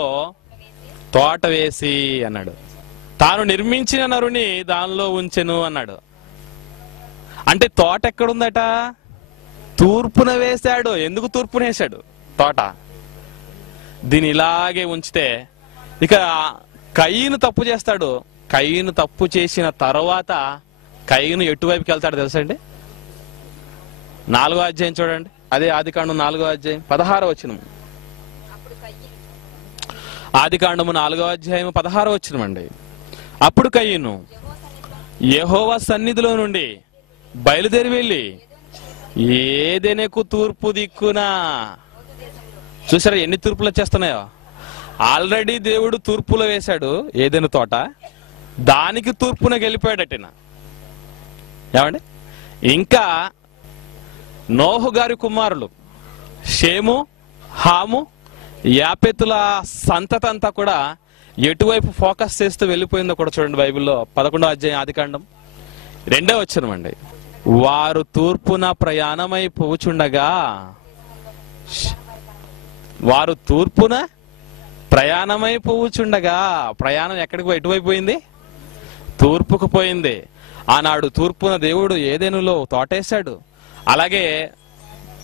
తోట వేసి అన్నాడు. తాను నిర్మించిన నరుని దానిలో ఉంచెను అన్నాడు. అంటే తోట ఎక్కడుందట? తూర్పున వేశాడు. ఎందుకు తూర్పున వేశాడు తోట? దీన్ని ఇలాగే ఉంచితే ఇక కయీను తప్పు చేస్తాడు. కయీను తప్పు చేసిన తర్వాత కయీను ఎటువైపుకి వెళ్తాడు తెలుసా అండి? 4వ అధ్యాయం చూడండి. అదే ఆదికాండం 4వ అధ్యాయం 16వ వచనం. ఆదికాండము 4వ అధ్యాయం 16వ వచనం అండి. అప్పుడు కయీను యెహోవా సన్నిధిలో నుండి బయలుదేరి వెళ్ళి ఏదెనకు తూర్పు దిక్కున. చూసారా ఎన్ని తూర్పులు వచ్చేస్తున్నాయో? ఆల్రెడీ దేవుడు తూర్పులో వేశాడు ఏదెను తోట, దానికి తూర్పున వెళ్ళిపోయాడటన. ఏమండి? ఇంకా నోహు గారి కుమారులు షేము, హాము, యాపెతుల సంతతంతా కూడా ఎటువైపు ఫోకస్ చేస్తూ వెళ్ళిపోయిందో కూడా చూడండి బైబిల్లో 11వ అధ్యాయం ఆదికాండం 2వ వచనం అండి. వారు తూర్పున ప్రయాణమై పోచుండగా, వారు తూర్పున ప్రయాణమై పోచుండగా, ప్రయాణం ఎక్కడికి ఎటువైపు పోయింది? తూర్పుకు పోయింది. ఆనాడు తూర్పున దేవుడు ఏదెనులో తోటేశాడు. అలాగే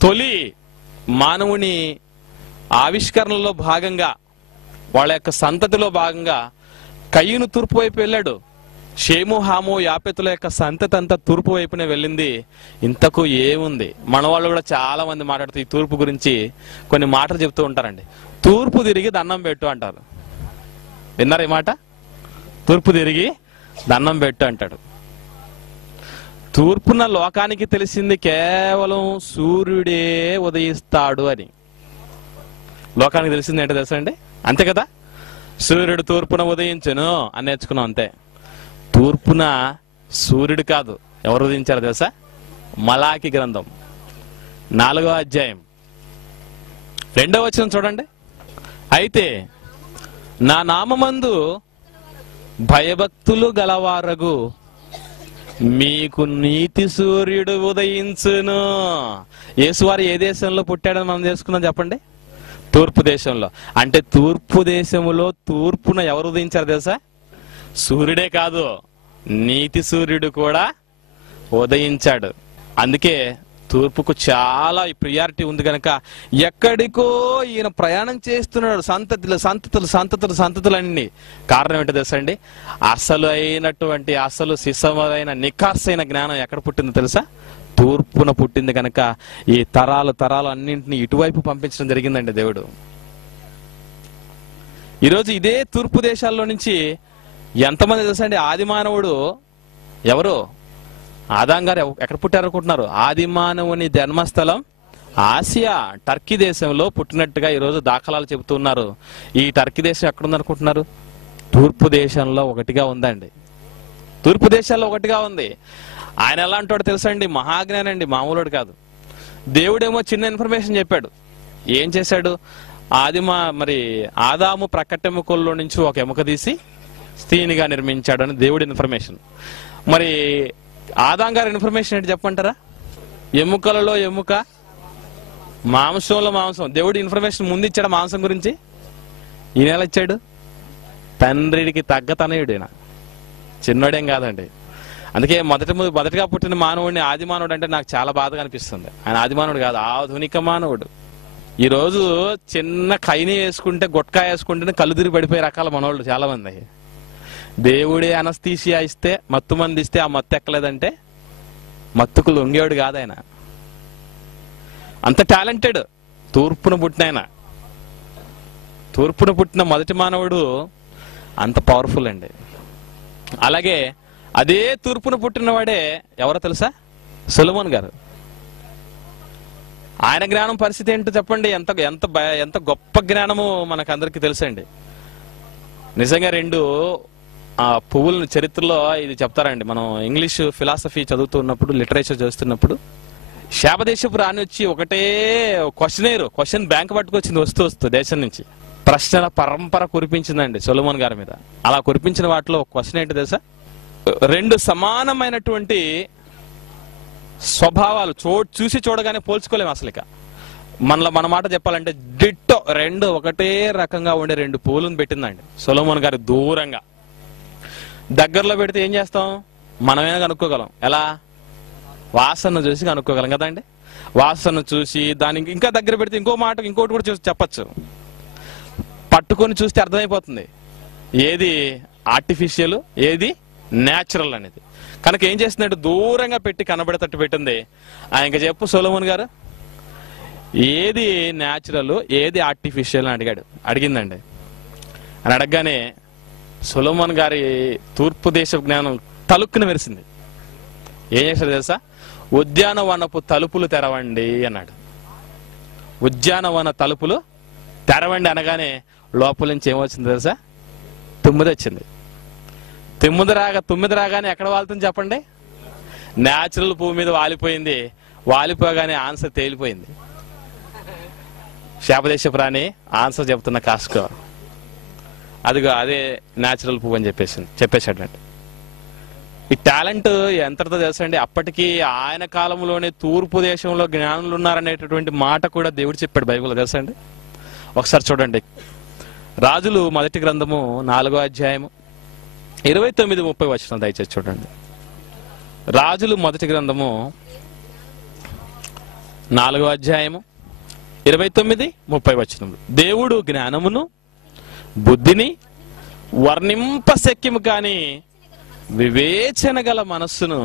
తొలి మానవుని ఆవిష్కరణలో భాగంగా, వాళ్ళ యొక్క సంతతిలో భాగంగా కయ్యూను తూర్పు వైపు వెళ్ళాడు. షేము, హాము, యాపెతుల యొక్క సంతతి అంతా తూర్పు వైపునే వెళ్ళింది. ఇంతకు ఏముంది? మన వాళ్ళు కూడా చాలా మంది మాట్లాడుతూ ఈ తూర్పు గురించి కొన్ని మాటలు చెప్తూ ఉంటారండి. తూర్పు తిరిగి దండం పెట్టు అంటారు. విన్నారా ఈ మాట? తూర్పు తిరిగి దండం పెట్టు అంటాడు. తూర్పున లోకానికి తెలిసింది కేవలం సూర్యుడే ఉదయిస్తాడు అని. లోకానికి తెలిసింది ఏంటో తెలుసా అండి? అంతే కదా, సూర్యుడు తూర్పున ఉదయించును అని నేర్చుకున్నాం అంతే. తూర్పున సూర్యుడు కాదు, ఎవరు ఉదయించారో తెలుసా? మలాకి గ్రంథం 4వ అధ్యాయం 2వ వచనం చూడండి. అయితే నా నామమందు భయభక్తులు గలవారగు మీకు నీతి సూర్యుడు ఉదయించును. యేసువారు ఏ దేశంలో పుట్టాడని మనం తెలుసుకున్నాం చెప్పండి? తూర్పు దేశంలో. అంటే తూర్పు దేశంలో తూర్పున ఎవరు ఉదయించారు తెలుసా? సూర్యుడే కాదు, నీతి సూర్యుడు కూడా ఉదయించాడు. అందుకే తూర్పుకు చాలా ప్రియారిటీ ఉంది కనుక ఎక్కడికో ఈయన ప్రయాణం చేస్తున్నాడు. సంతతులు సంతతులు సంతతులు సంతతులు అన్ని. కారణం ఏంటో తెలుసా అండి? అసలు సిసమైన నికాసైన జ్ఞానం ఎక్కడ పుట్టిందో తెలుసా? తూర్పున పుట్టింది కనుక ఈ తరాలు అన్నింటినీ ఇటువైపు పంపించడం జరిగిందండి దేవుడు. ఈరోజు ఇదే తూర్పు దేశాల్లో నుంచి ఎంతమంది తెలుసా అండి? ఆది మానవుడు ఎవరు? ఆదాం గారు ఎక్కడ పుట్టారనుకుంటున్నారు? ఆది మానవుని జన్మస్థలం ఆసియా, టర్కీ దేశంలో పుట్టినట్టుగా ఈరోజు దాఖలాలు చెబుతున్నారు. ఈ టర్కీ దేశం ఎక్కడుందనుకుంటున్నారు? తూర్పు దేశంలో ఒకటిగా ఉందండి. తూర్పు దేశాల్లో ఒకటిగా ఉంది. ఆయన ఎలా అంటాడో తెలుసా అండి? మహాజ్ఞాని అండి, మామూలుడు కాదు. దేవుడేమో చిన్న ఇన్ఫర్మేషన్ చెప్పాడు. ఏం చేశాడు? మరి ఆదాము ప్రక్కటెముకల్లో నుంచి ఒక ఎముక తీసి స్త్రీనిగా నిర్మించాడు అని దేవుడి ఇన్ఫర్మేషన్. మరి ఆదాం గారి ఇన్ఫర్మేషన్ ఏంటి చెప్పంటారా? ఎముకలలో ఎముక, మాంసంలో మాంసం. దేవుడి ఇన్ఫర్మేషన్ ముందు ఇచ్చాడు మాంసం గురించి. ఈయన ఎలా ఇచ్చాడు? తండ్రికి తగ్గ తనయుడు. ఈయన చిన్నోడేం కాదండి. అందుకే మొదటిగా పుట్టిన మానవుడిని ఆది మానవుడు అంటే నాకు చాలా బాధగా అనిపిస్తుంది. ఆయన ఆది మానవుడు కాదు, ఆధునిక మానవుడు. ఈరోజు చిన్న కైని వేసుకుంటే, గుట్కా వేసుకుంటేనే కళ్ళు తిరిగి పడిపోయే రకాల మనోళ్ళు చాలా మంది. దేవుడే అనస్థీసియా ఇస్తే, మత్తు మంది ఇస్తే ఆ మత్తు ఎక్కలేదంటే మత్తుకు లొంగేవాడు కాదు ఆయన. అంత టాలెంటెడ్. తూర్పున పుట్టిన ఆయన, తూర్పున పుట్టిన మొదటి మానవుడు అంత పవర్ఫుల్ అండి. అలాగే అదే తూర్పున పుట్టినవాడే ఎవరో తెలుసా? సొలొమోన్ గారు. ఆయన జ్ఞానం పరిస్థితి ఏంటో చెప్పండి. ఎంత ఎంత ఎంత గొప్ప జ్ఞానము మనకందరికీ తెలుసండి. నిజంగా 2 పువ్వుల చరిత్రలో ఇది చెప్తారండి. మనం ఇంగ్లీష్ ఫిలాసఫీ చదువుతున్నప్పుడు, లిటరేచర్ చదువుతున్నప్పుడు, శాపదేశపు రాని వచ్చి ఒకటే క్వశ్చన్ బ్యాంక్ పట్టుకొచ్చింది వస్తూ దేశం నుంచి. ప్రశ్నల పరంపర కురిపించిందండి సొలొమోన్ గారి మీద. అలా కురిపించిన వాటిలో ఒక క్వశ్చన్ ఏంటి తెలుసా? 2 సమానమైనటువంటి స్వభావాలు చూసి చూడగానే పోల్చుకోలేము అసలు. ఇక మన మాట చెప్పాలంటే డిట్టో 2 ఒకటే రకంగా ఉండే 2 పువ్వులను పెట్టిందండి సొలొమోన్ గారి. దూరంగా దగ్గరలో పెడితే ఏం చేస్తాం? మనమే కనుక్కోగలం. ఎలా? వాసన చూసి కనుక్కోగలం కదండి. వాసన చూసి దానికి ఇంకా దగ్గర పెడితే ఇంకోటి కూడా చూసి చెప్పచ్చు. పట్టుకొని చూస్తే అర్థమైపోతుంది ఏది ఆర్టిఫిషియల్, ఏది న్యాచురల్ అనేది. కనుక ఏం చేస్తున్నాడు? దూరంగా పెట్టి కనబడేటట్టు పెట్టింది. ఆయన చెప్పు సొలొమోన్ గారు, ఏది న్యాచురల్, ఏది ఆర్టిఫిషియల్ అని అడిగిందండి. అని అడగగానే సొలొమోన్ గారి తూర్పు దేశ జ్ఞానం తలుక్కున మెరిసింది. ఏం చేశాడు తెలుసా? ఉద్యానవనపు తలుపులు తెరవండి అన్నాడు. ఉద్యానవన తలుపులు తెరవండి అనగానే లోపల నుంచి ఏమొచ్చింది తెలుసా? తుమ్మిది వచ్చింది. తుమ్మిది రాగానే ఎక్కడ వాళ్తుంది చెప్పండి? న్యాచురల్ పువ్వు మీద వాలిపోయింది. వాలిపోగానే ఆన్సర్ తేలిపోయింది. శాపదేశ ప్రాణి ఆన్సర్ చెప్తున్న కాస్కో, అదిగో అదే న్యాచురల్ పువ్వు అని చెప్పేసాడండి. ఈ టాలెంట్ ఎంతటితో తెలుసండి, అప్పటికి ఆయన కాలంలోనే తూర్పు దేశంలో జ్ఞానులు ఉన్నారనేటటువంటి మాట కూడా దేవుడు చెప్పాడు బైబిల్లో, తెలుసండి. ఒకసారి చూడండి, రాజులు మొదటి గ్రంథము 4వ అధ్యాయము 29-30 వచనం దయచేసి చూడండి. రాజులు మొదటి గ్రంథము 4వ అధ్యాయము 29-30 వచనములు. దేవుడు జ్ఞానమును బుద్ధిని వర్ణింపశక్యము కాని వివేచన గల మనస్సును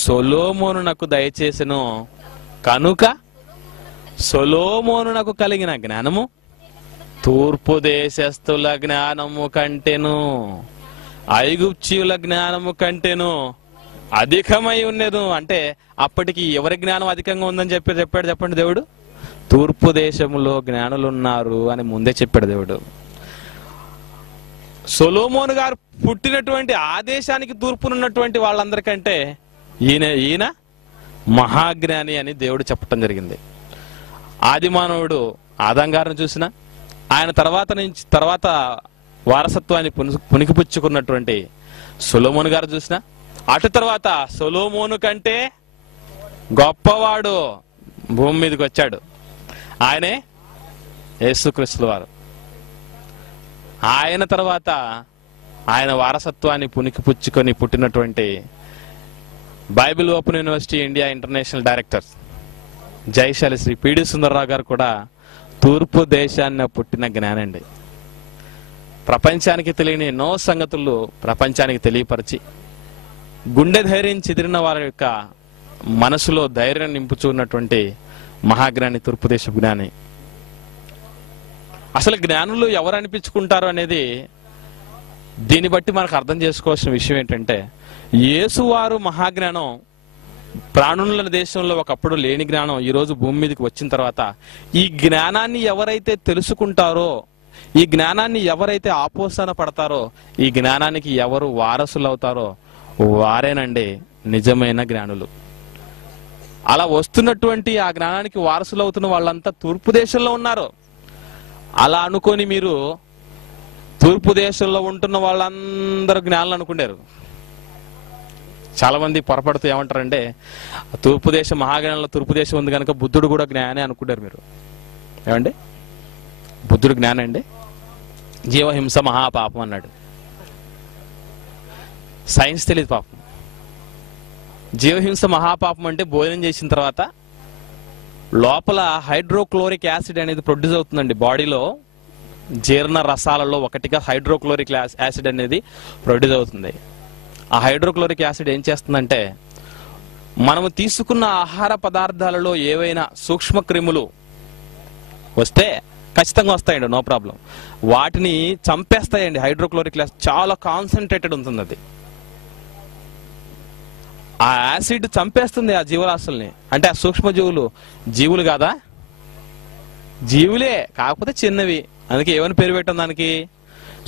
సొలొమోనునకు దయచేసెను. కనుక సొలొమోనునకు కలిగిన జ్ఞానము తూర్పు దేశస్థుల జ్ఞానము కంటెను, ఐగుప్తీయుల జ్ఞానము కంటెను అధికమై ఉన్నది. అంటే అప్పటికి ఎవరి జ్ఞానం అధికంగా ఉందని చెప్పాడు చెప్పండి దేవుడు? తూర్పు దేశంలో జ్ఞానులు ఉన్నారు అని ముందే చెప్పాడు దేవుడు. సొలొమోను గారు పుట్టినటువంటి ఆ దేశానికి తూర్పునున్నటువంటి వాళ్ళందరికంటే ఈయన మహాజ్ఞాని అని దేవుడు చెప్పటం జరిగింది. ఆది మానవుడు ఆదాం గారిని చూసిన, ఆయన తర్వాత వారసత్వాన్ని పుణికిపుచ్చుకున్నటువంటి సొలొమోను గారు చూసిన, అటు తర్వాత సొలొమోను కంటే గొప్పవాడు భూమి మీదకి వచ్చాడు, ఆయనే యేసుక్రీస్తు వారు. ఆయన తర్వాత ఆయన వారసత్వాన్ని పుణికిపుచ్చుకొని పుట్టినటువంటి Bible open university India international director జయశాలి శ్రీ పిడి సుందరరావు గారు కూడా తూర్పు దేశాన్ని పుట్టిన జ్ఞానండి. ప్రపంచానికి తెలియని ఎన్నో సంగతులు ప్రపంచానికి తెలియపరిచి గుండె ధైర్యం చెదిరిన వారి యొక్క మనసులో ధైర్యం నింపుచున్నటువంటి మహాజ్ఞాని, తూర్పు దేశ జ్ఞాని. అసలు జ్ఞానులు ఎవరు అనిపించుకుంటారు అనేది దీన్ని బట్టి మనకు అర్థం చేసుకోవాల్సిన విషయం ఏంటంటే, యేసువారు మహాజ్ఞానం ప్రాణుల దేశంలో ఒకప్పుడు లేని జ్ఞానం ఈరోజు భూమి మీదకి వచ్చిన తర్వాత ఈ జ్ఞానాన్ని ఎవరైతే తెలుసుకుంటారో, ఈ జ్ఞానాన్ని ఎవరైతే ఆపోసన పడతారో, ఈ జ్ఞానానికి ఎవరు వారసులు అవుతారో వారేనండి నిజమైన జ్ఞానులు. అలా వస్తున్నటువంటి ఆ జ్ఞానానికి వారసులు అవుతున్న వాళ్ళంతా తూర్పు దేశంలో ఉన్నారు. అలా అనుకొని మీరు తూర్పు దేశంలో ఉంటున్న వాళ్ళందరూ జ్ఞానులు అనుకున్నారు. చాలా మంది పొరపడుతూ ఏమంటారంటే, తూర్పు దేశం మహాజ్ఞానంలో తూర్పు దేశం ఉంది కనుక బుద్ధుడు కూడా జ్ఞానే అనుకుంటారు మీరు. ఏమండి, బుద్ధుడు జ్ఞానం అండి? జీవహింస మహాపాపం అన్నాడు. సైన్స్ తెలియదు పాపం. జీవహింస మహాపాపం అంటే భోజనం చేసిన తర్వాత లోపల హైడ్రోక్లోరిక్ యాసిడ్ అనేది ప్రొడ్యూస్ అవుతుందండి బాడీలో. జీర్ణ రసాలలో ఒకటిగా హైడ్రోక్లోరిక్ యాసిడ్ అనేది ప్రొడ్యూస్ అవుతుంది. ఆ హైడ్రోక్లోరిక్ యాసిడ్ ఏం చేస్తుందంటే, మనము తీసుకున్న ఆహార పదార్థాలలో ఏవైనా సూక్ష్మ క్రిములు వస్తే ఖచ్చితంగా వస్తాయండి, నో ప్రాబ్లం. వాటిని చంపేస్తాయండి. హైడ్రోక్లోరిక్ యాసిడ్ చాలా కాన్సన్ట్రేటెడ్ ఉంటుంది. అది ఆ యాసిడ్ చంపేస్తుంది ఆ జీవరాశుల్ని. అంటే ఆ సూక్ష్మజీవులు జీవులు కాదా? జీవులే, కాకపోతే చిన్నవి. అందుకే ఏమని పేరు పెట్టాం దానికి?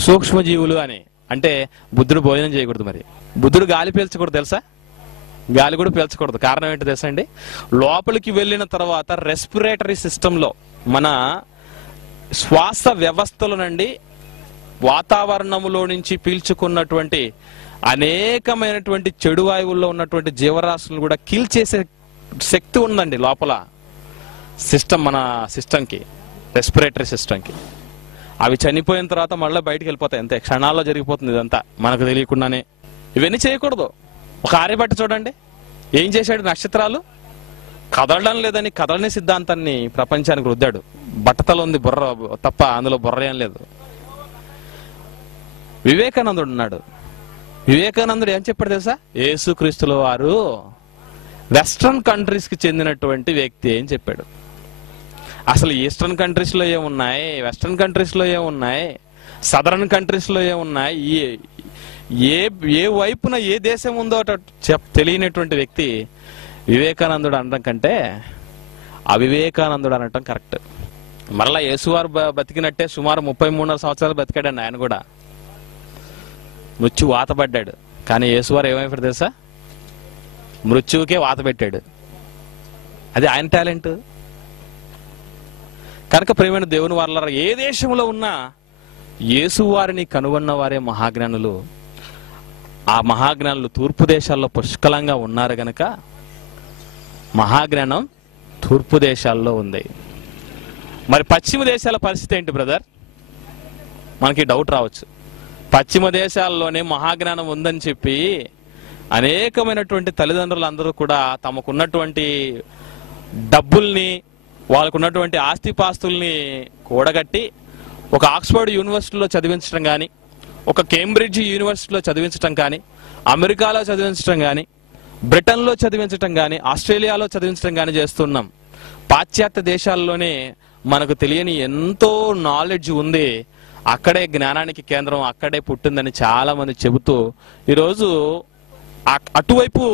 సూక్ష్మజీవులు అని. అంటే బుద్ధుడు భోజనం చేయకూడదు. మరి బుద్ధుడు గాలి పీల్చకూడదు తెలుసా? గాలి కూడా పీల్చకూడదు. కారణం ఏంటో తెలుసా అండి? లోపలికి వెళ్ళిన తర్వాత రెస్పిరేటరీ సిస్టంలో, మన శ్వాస వ్యవస్థలో నుండి వాతావరణంలో నుంచి పీల్చుకున్నటువంటి అనేకమైనటువంటి చెడు వాయువుల్లో ఉన్నటువంటి జీవరాశులను కూడా కిల్ చేసే శక్తి ఉందండి లోపల సిస్టమ్, మన సిస్టమ్కి, రెస్పిరేటరీ సిస్టమ్కి. అవి చనిపోయిన తర్వాత మళ్ళీ బయటకు వెళ్ళిపోతాయి. అంతే, క్షణాల్లో జరిగిపోతుంది ఇదంతా మనకు తెలియకుండానే. ఇవన్నీ చేయకూడదు. ఒక ఆర్యభట్ట చూడండి, ఏం చేశాడు? నక్షత్రాలు కదలడం లేదని కదలని సిద్ధాంతాన్ని ప్రపంచానికి రుద్దాడు. బట్టతలు ఉంది బుర్ర తప్ప, అందులో బుర్ర ఏం లేదు. వివేకానందుడు ఉన్నాడు. వివేకానందుడు ఏం చెప్పాడు తెలుసా? యేసుక్రీస్తుల వారు వెస్ట్రన్ కంట్రీస్ కి చెందినటువంటి వ్యక్తి అని చెప్పాడు. అసలు ఈస్టర్న్ కంట్రీస్ లో ఏమున్నాయి, వెస్ట్రన్ కంట్రీస్ లో ఏమున్నాయి, సదరన్ కంట్రీస్ లో ఏమున్నాయి, ఏ వైపున ఏ దేశం ఉందో తెలియనటువంటి వ్యక్తి వివేకానందుడు అనడం కంటే అవివేకానందుడు అనటం కరెక్ట్. మరలా యేసువారు బతికినట్టే సుమారు 33 సంవత్సరాలు బతికాడండి. ఆయన కూడా మృత్యు వాత పడ్డాడు. కానీ యేసువారు ఏమైపోయాడు తెలుసా? మృత్యువుకే వాత పెట్టాడు. అది ఆయన టాలెంట్. కనుక ప్రియమైన దేవుని వారలారా, ఏ దేశంలో ఉన్నా యేసువారిని కనుగొన్న వారే మహాజ్ఞానులు. ఆ మహాజ్ఞానులు తూర్పు దేశాల్లో పుష్కలంగా ఉన్నారు గనక మహాజ్ఞానం తూర్పు దేశాల్లో ఉంది. మరి పశ్చిమ దేశాల పరిస్థితి ఏంటి బ్రదర్? మనకి డౌట్ రావచ్చు. పశ్చిమ దేశాల్లోనే మహాజ్ఞానం ఉందని చెప్పి అనేకమైనటువంటి తల్లిదండ్రులు అందరూ కూడా తమకున్నటువంటి డబ్బుల్ని, వాళ్ళకున్నటువంటి ఆస్తిపాస్తుల్ని కూడగట్టి ఒక ఆక్స్ఫర్డ్ యూనివర్సిటీలో చదివించడం కానీ, ఒక కేంబ్రిడ్జ్ యూనివర్సిటీలో చదివించడం కానీ, అమెరికాలో చదివించడం కానీ, బ్రిటన్లో చదివించడం కానీ, ఆస్ట్రేలియాలో చదివించడం కానీ చేస్తున్నాం. పాశ్చాత్య దేశాల్లోనే మనకు తెలియని ఎంతో నాలెడ్జ్ ఉంది, అక్కడే జ్ఞానానికి కేంద్రం అక్కడే పుట్టిందని చాలా మంది చెబుతూ ఈరోజు అటువైపు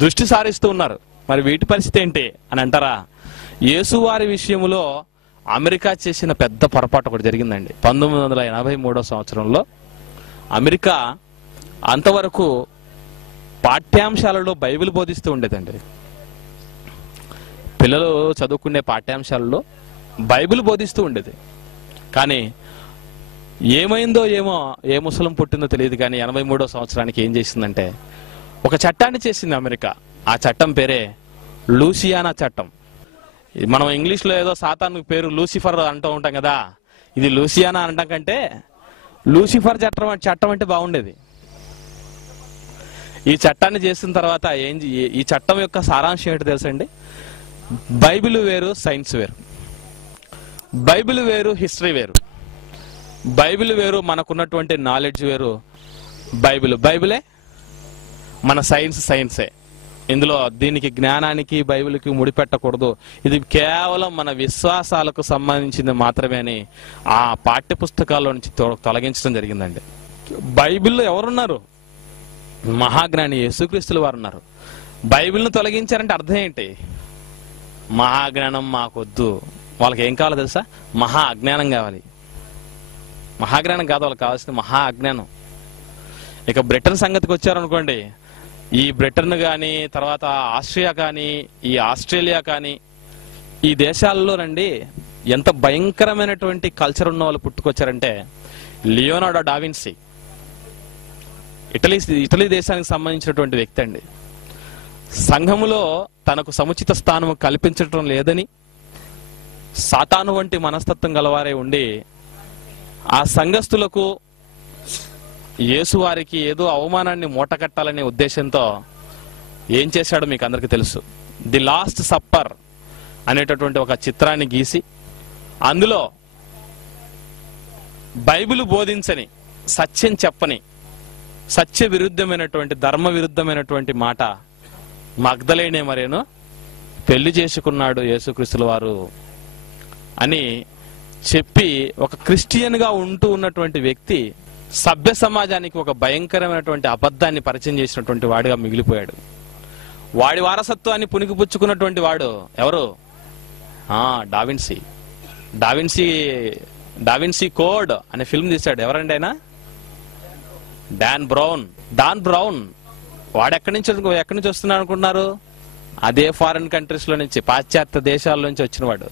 దృష్టి సారిస్తూ ఉన్నారు. మరి వీటి పరిస్థితి ఏంటి అని అంటారా? యేసువారి విషయంలో అమెరికా చేసిన పెద్ద పొరపాటు ఒకటి జరిగిందండి. 1983 సంవత్సరంలో అమెరికా అంతవరకు పాఠ్యాంశాలలో బైబిల్ బోధిస్తూ ఉండేదండి. పిల్లలు చదువుకునే పాఠ్యాంశాలలో బైబిల్ బోధిస్తూ ఉండేది. కానీ ఏమైందో ఏమో, ఏ ముసలం పుట్టిందో తెలియదు కానీ 83 సంవత్సరానికి ఏం చేసిందంటే ఒక చట్టాన్ని చేసింది అమెరికా. ఆ చట్టం పేరే లూసియానా చట్టం. మనం ఇంగ్లీష్లో ఏదో సాతాను పేరు లూసిఫర్ అంటూ ఉంటాం కదా, ఇది లూసియానా అనటం కంటే లూసిఫర్ చట్టం అంటే బాగుండేది. ఈ చట్టాన్ని చేసిన తర్వాత ఈ చట్టం యొక్క సారాంశం ఏంటో తెలుసండి? బైబిల్ వేరు, సైన్స్ వేరు. బైబిల్ వేరు, హిస్టరీ వేరు. బైబిల్ వేరు, మనకున్నటువంటి నాలెడ్జ్ వేరు. బైబిలే, మన సైన్సే. ఇందులో దీనికి జ్ఞానానికి బైబిల్కి ముడిపెట్టకూడదు. ఇది కేవలం మన విశ్వాసాలకు సంబంధించింది మాత్రమే అని ఆ పాఠ్య పుస్తకాల్లో నుంచి తొలగించడం జరిగిందండి. బైబిల్లో ఎవరున్నారు? మహాజ్ఞాని యేసుక్రీస్తుల వారు ఉన్నారు. బైబిల్ను తొలగించారంటే అర్థం ఏంటి? మహాజ్ఞానం మాకొద్దు. వాళ్ళకి ఏం కావాలో తెలుసా? మహా అజ్ఞానం కావాలి. మహాజ్ఞానం కాదు వాళ్ళకి కావాల్సింది, మహా అజ్ఞానం. ఇక బ్రిటన్ సంగతికి వచ్చారనుకోండి, ఈ బ్రిటన్ కానీ, తర్వాత ఆస్ట్రియా కానీ, ఈ ఆస్ట్రేలియా కానీ, ఈ దేశాల్లో రండి ఎంత భయంకరమైనటువంటి కల్చర్ ఉన్న వాళ్ళు పుట్టుకొచ్చారంటే, లియోనార్డో డావిన్సీ ఇటలీ దేశానికి సంబంధించినటువంటి వ్యక్తి అండి. సంఘములో తనకు సముచిత స్థానం కల్పించడం లేదని సాతాను వంటి మనస్తత్వం గలవారే ఉండి ఆ సంఘస్థులకు, యేసువారికి ఏదో అవమానాన్ని మూటకట్టాలనే ఉద్దేశంతో ఏం చేశాడో మీకు అందరికీ తెలుసు. ది లాస్ట్ సప్పర్ అనేటటువంటి ఒక చిత్రాన్ని గీసి అందులో బైబిల్ బోధించని, సత్యం చెప్పని, సత్య విరుద్ధమైనటువంటి, ధర్మ విరుద్ధమైనటువంటి మాట మగ్దలేనే మరేను పెళ్లి చేసుకున్నాడు యేసుక్రీస్తుల వారు అని చెప్పి ఒక క్రిస్టియన్గా ఉంటూ ఉన్నటువంటి వ్యక్తి సభ్య సమాజానికి ఒక భయంకరమైనటువంటి అబద్ధాన్ని పరిచయం చేసినటువంటి వాడిగా మిగిలిపోయాడు. వాడి వారసత్వాన్ని పుణికిపుచ్చుకున్నటువంటి వాడు ఎవరు? డావిన్సీ కోడ్ అనే ఫిల్మ్ తీశాడు. ఎవరండి ఆయన? Don brown. వాడు ఎక్కడి నుంచి వస్తున్నాడు అనుకుంటున్నారు? అదే ఫారిన్ కంట్రీస్ లో నుంచి, పాశ్చాత్య దేశాల నుంచి వచ్చిన వాడు.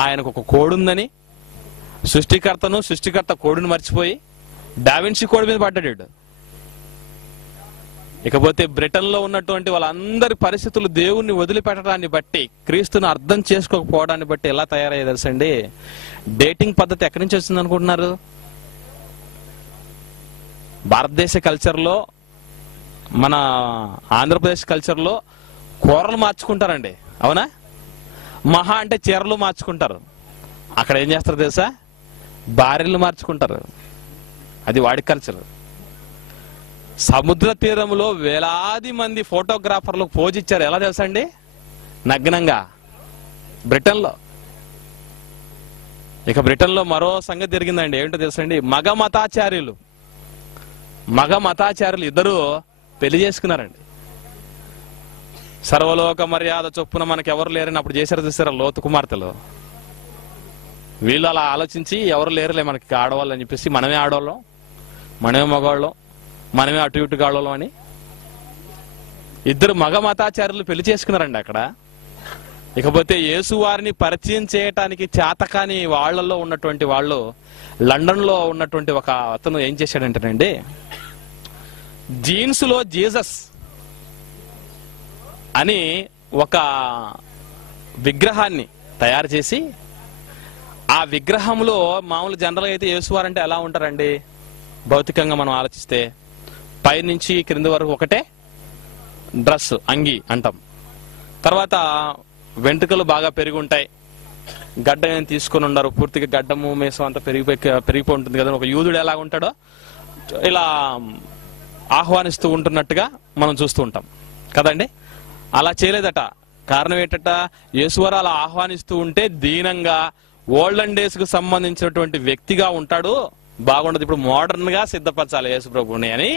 ఆయనకు ఒక కోడ్ ఉందని సృష్టికర్త కోడుని మర్చిపోయి డావిన్సీ కోడ్ మీద పడ్డాడు. ఇకపోతే బ్రిటన్ లో ఉన్నటువంటి వాళ్ళందరి పరిస్థితులు దేవుణ్ణి వదిలిపెట్టడాన్ని బట్టి, క్రీస్తుని అర్థం చేసుకోకపోవడాన్ని బట్టి ఎలా తయారయ్యే తెలుసండి? డేటింగ్ పద్ధతి ఎక్కడి నుంచి వచ్చింది అనుకుంటున్నారు? భారతదేశ కల్చర్లో, మన ఆంధ్రప్రదేశ్ కల్చర్లో కూరలు మార్చుకుంటారండి, అవునా? మహా అంటే చీరలు మార్చుకుంటారు. అక్కడ ఏం చేస్తారు తెలుసా? భార్యలు మార్చుకుంటారు. అది వాడి కల్చర్. సముద్ర తీరంలో వేలాది మంది ఫోటోగ్రాఫర్లకు పోజ్ ఇచ్చారు. ఎలా తెలుసా అండి? నగ్నంగా, బ్రిటన్లో. ఇక బ్రిటన్లో మరో సంగతి జరిగిందండి. ఏంటో తెలుసండి? మగ మతాచార్యులు ఇద్దరు పెళ్లి చేసుకున్నారండి. సర్వలోక మర్యాద చొప్పున మనకి ఎవరు లేరని అప్పుడు చూసారా లోతు కుమార్తెలు. వీళ్ళు అలా ఆలోచించి ఎవరు లేరులే మనకి ఆడవాళ్ళు అని చెప్పేసి, మనమే ఆడవాళ్ళం, మనమే మగవాళ్ళం, మనమే అటు ఇటు గాళ్ళం అని ఇద్దరు మగ మతాచార్యులు పెళ్లి చేసుకున్నారండి అక్కడ. ఇకపోతే యేసువారిని పరిచయం చేయటానికి చేతకాని వాళ్ళల్లో ఉన్నటువంటి వాళ్ళు, లండన్ లో ఉన్నటువంటి ఒక అతను ఏం చేశాడంటేనండి, జీన్స్ లో జీసస్ అని ఒక విగ్రహాన్ని తయారు చేసి, ఆ విగ్రహంలో మామూలు జనరల్గా అయితే యేసువారు అంటే ఎలా ఉంటారండి? భౌతికంగా మనం ఆలోచిస్తే పైనుంచి క్రింది వరకు ఒకటే డ్రెస్, అంగి అంటాం. తర్వాత వెంట్రుకలు బాగా పెరిగి ఉంటాయి, గడ్డ ఏం తీసుకొని ఉండరు, పూర్తిగా గడ్డము మేసం అంతా పెరిగిపోయి ఉంటుంది కదా. ఒక యూదుడు ఎలా ఉంటాడో ఇలా ఆహ్వానిస్తూ ఉంటున్నట్టుగా మనం చూస్తూ ఉంటాం కదండి. అలా చేయలేదట. కారణం ఏంటట? యేసువారు అలా ఆహ్వానిస్తూ ఉంటే దీనంగా ఓల్డెన్ డేస్ కు సంబంధించినటువంటి వ్యక్తిగా ఉంటాడు, బాగుండదు, ఇప్పుడు మోడర్న్ గా సిద్ధపరచాలి యేసు ప్రభుని అని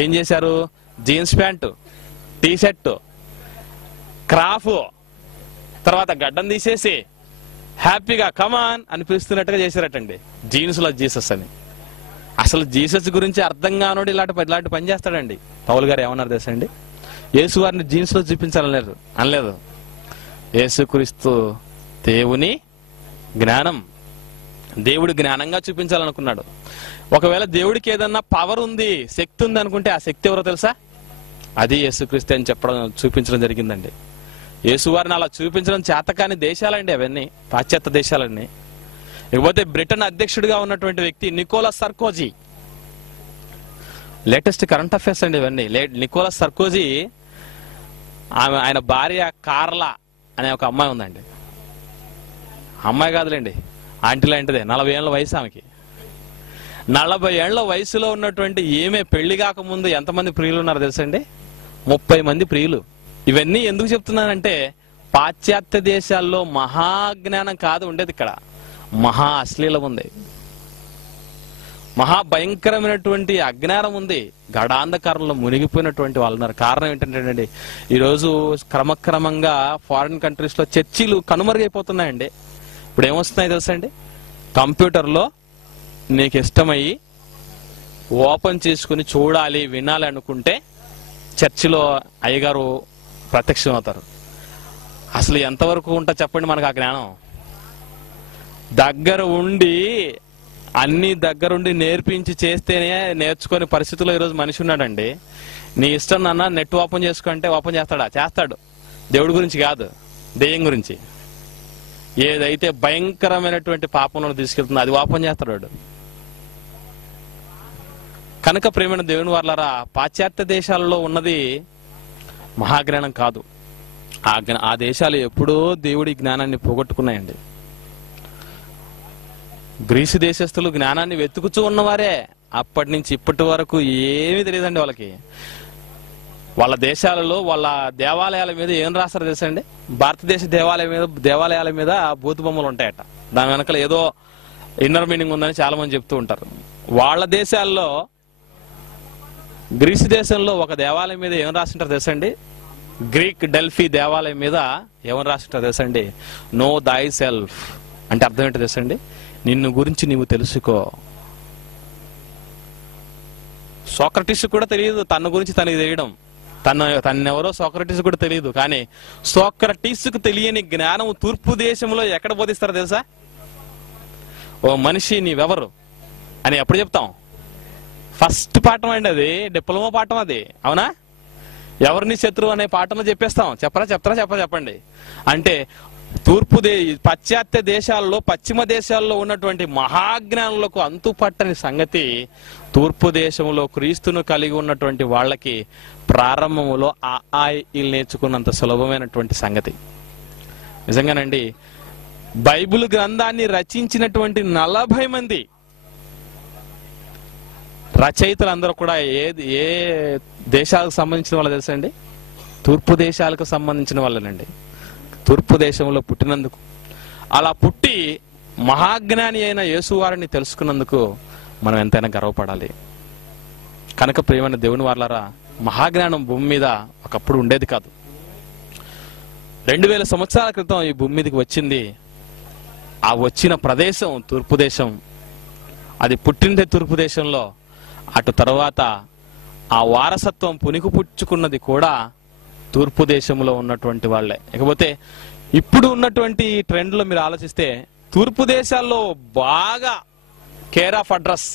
ఏం చేశారు? Jeans pant, T shirt, crop, తర్వాత గడ్డం తీసేసి హ్యాపీగా కమాన్ అని పిలుస్తున్నట్టుగా చేశారటండి, జీన్స్ లో జీసస్ అని. అసలు జీసస్ గురించి అర్థం కానోడు ఇలాంటి పని చేస్తాడండి. పౌలు గారు ఏమన్నారు తెలుసండి? యేసు వారిని జీన్స్ లో చూపించాలనలేదు, అనలేదు. యేసుక్రీస్తు దేవుని జ్ఞానం, దేవుడి జ్ఞానంగా చూపించాలనుకున్నాడు. ఒకవేళ దేవుడికి ఏదన్నా పవర్ ఉంది, శక్తి ఉంది అనుకుంటే ఆ శక్తి ఎవరో తెలుసా? అది యేసుక్రీస్తు అని చూపించడం జరిగిందండి. యేసువారిని అలా చూపించడం చేతకాని దేశాలండి అవన్నీ, పాశ్చాత్య దేశాలన్నీ. ఇకపోతే బ్రిటన్ అధ్యక్షుడిగా ఉన్నటువంటి వ్యక్తి Nicolas Sarkozy, latest current affairs అండి ఇవన్నీ. నికోలస్ సర్కోజీ, ఆయన భార్య కార్లా అనే ఒక అమ్మాయి ఉందండి. అమ్మాయి కాదులేండి, ఆంటీ లాంటిదే. 40 ఏళ్ల వయసు ఆమెకి. 40 ఏళ్ల వయసులో ఉన్నటువంటి ఈమె పెళ్లి కాకముందు ఎంతమంది ప్రియులు ఉన్నారు తెలుసండి? 30 మంది ప్రియులు. ఇవన్నీ ఎందుకు చెప్తున్నానంటే, పాశ్చాత్య దేశాల్లో మహాజ్ఞానం కాదు ఉండేది, ఇక్కడ మహా అశ్లీలం ఉంది, మహాభయంకరమైనటువంటి అజ్ఞానం ఉంది, గడాంధకారంలో మునిగిపోయినటువంటి వాళ్ళు ఉన్నారు. కారణం ఏంటంటే ఈరోజు క్రమక్రమంగా ఫారిన్ కంట్రీస్ లో చర్చిలు కనుమరుగైపోతున్నాయండి. ఇప్పుడు ఏమొస్తున్నాయి తెలుసండి? కంప్యూటర్లో నీకు ఇష్టమయ్యి ఓపెన్ చేసుకుని చూడాలి, వినాలి అనుకుంటే చర్చిలో అయ్యగారు ప్రత్యక్షం అవుతారు. అసలు ఎంతవరకు ఉంటా చెప్పండి మనకు ఆ జ్ఞానం? దగ్గర ఉండి అన్ని దగ్గరుండి నేర్పించి చేస్తేనే నేర్చుకునే పరిస్థితుల్లో ఈరోజు మనిషి ఉన్నాడండి. నీ ఇష్టం నాన్న, నెట్ ఓపెన్ చేసుకుంటే ఓపెన్ చేస్తాడా? చేస్తాడు. దేవుడి గురించి కాదు, దెయ్యం గురించి. ఏదైతే భయంకరమైనటువంటి పాపంలో తీసుకెళ్తుందో అది ఓపెన్ చేస్తాడు వాడు. కనుక ప్రేమైన దేవుని వారలారా, పాశ్చాత్య దేశాలలో ఉన్నది మహాజ్ఞానం కాదు. ఆ దేశాలు ఎప్పుడో దేవుడి జ్ఞానాన్ని పోగొట్టుకున్నాయండి. గ్రీసు దేశస్తులు జ్ఞానాన్ని వెతుకుతూ ఉన్నవారే. అప్పటి నుంచి ఇప్పటి వరకు ఏమీ తెలియదండి వాళ్ళకి. వాళ్ళ దేశాలలో వాళ్ళ దేవాలయాల మీద ఏం రాస్తారు తెలుసండి? భారతదేశ దేవాలయాల మీద బూతు బొమ్మలు ఉంటాయట. దాని వెనకాల ఏదో ఇన్నర్ మీనింగ్ ఉందని చాలా మంది చెప్తూ ఉంటారు. వాళ్ళ దేశాల్లో, గ్రీసు దేశంలో ఒక దేవాలయం మీద ఏం రాసింటారు తెలుసండి? గ్రీక్ డెల్ఫీ దేవాలయం మీద ఏమని రాసింటారు తెలుసండి? నో దై సెల్ఫ్ అంటే అర్థం ఏంటో తెలుసండి? నిన్ను గురించి నీవు తెలుసుకో. సోక్రటీస్ కూడా తెలియదు తన గురించి తనకి తెలియడం. తన్నెవరో సోక్రటీస్ కూడా తెలియదు. కానీ సోక్రటీస్ కు తెలియని జ్ఞానం తూర్పు దేశంలో ఎక్కడ బోధిస్తారో తెలుసా? ఓ మనిషి నీవెవరు అని ఎప్పుడు చెప్తాం? ఫస్ట్ పాఠం అండి అది, డిప్లొమా పాఠం అది, అవునా? ఎవరిని శత్రువు అనే పాఠంలో చెప్పేస్తాం. చెప్పండి. అంటే పాశ్చాత్య దేశాల్లో, పశ్చిమ దేశాల్లో ఉన్నటువంటి మహాజ్ఞానులకు అంతుపట్టని సంగతి తూర్పు దేశంలో క్రీస్తును కలిగి ఉన్నటువంటి వాళ్ళకి ప్రారంభంలో ఆయిల్ నేర్చుకున్నంత సులభమైనటువంటి సంగతి. నిజంగానండి, బైబిల్ గ్రంథాన్ని రచించినటువంటి 40 మంది రచయితలందరూ కూడా ఏ దేశాలకు సంబంధించిన వాళ్ళు తెలుసండి? తూర్పు దేశాలకు సంబంధించిన వాళ్ళనండి. తూర్పు దేశంలో పుట్టినందుకు, అలా పుట్టి మహాజ్ఞాని అయిన యేసువారిని తెలుసుకున్నందుకు మనం ఎంతైనా గర్వపడాలి. కనుక ప్రియమైన దేవుని వారలారా, మహాజ్ఞానం భూమి మీద ఒకప్పుడు ఉండేది కాదు. 2000 సంవత్సరాల క్రితం ఈ భూమి మీదకి వచ్చింది. ఆ వచ్చిన ప్రదేశం తూర్పు దేశం. అది పుట్టిందే తూర్పు దేశంలో. అటు తర్వాత ఆ వారసత్వం పుణికిపుచ్చుకున్నది కూడా తూర్పు దేశంలో ఉన్నటువంటి వాళ్లే. ఇకపోతే ఇప్పుడు ఉన్నటువంటి ట్రెండ్ లో మీరు ఆలోచిస్తే, తూర్పు దేశాల్లో బాగా కేర్ ఆఫ్ అడ్రస్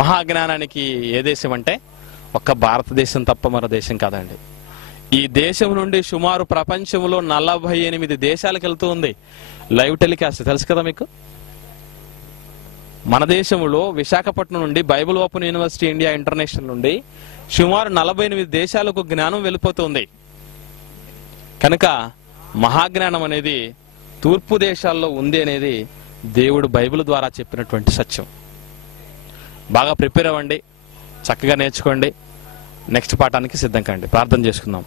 మహాజ్ఞానానికి ఏ దేశం అంటే ఒక్క భారతదేశం తప్ప మరో దేశం కాదండి. ఈ దేశం నుండి సుమారు ప్రపంచంలో 48 దేశాలకు వెళ్తూ ఉంది లైవ్ టెలికాస్ట్. తెలుసు కదా మీకు? మన దేశంలో విశాఖపట్నం నుండి Bible open university India international నుండి సుమారు 48 దేశాలకు జ్ఞానం వెళ్ళిపోతుంది. కనుక మహాజ్ఞానం అనేది తూర్పు దేశాల్లో ఉంది అనేది దేవుడు బైబిల్ ద్వారా చెప్పినటువంటి సత్యం. బాగా ప్రిపేర్ అవ్వండి, చక్కగా నేర్చుకోండి, నెక్స్ట్ పాఠానికి సిద్ధం కండి. ప్రార్థన చేసుకుందాం.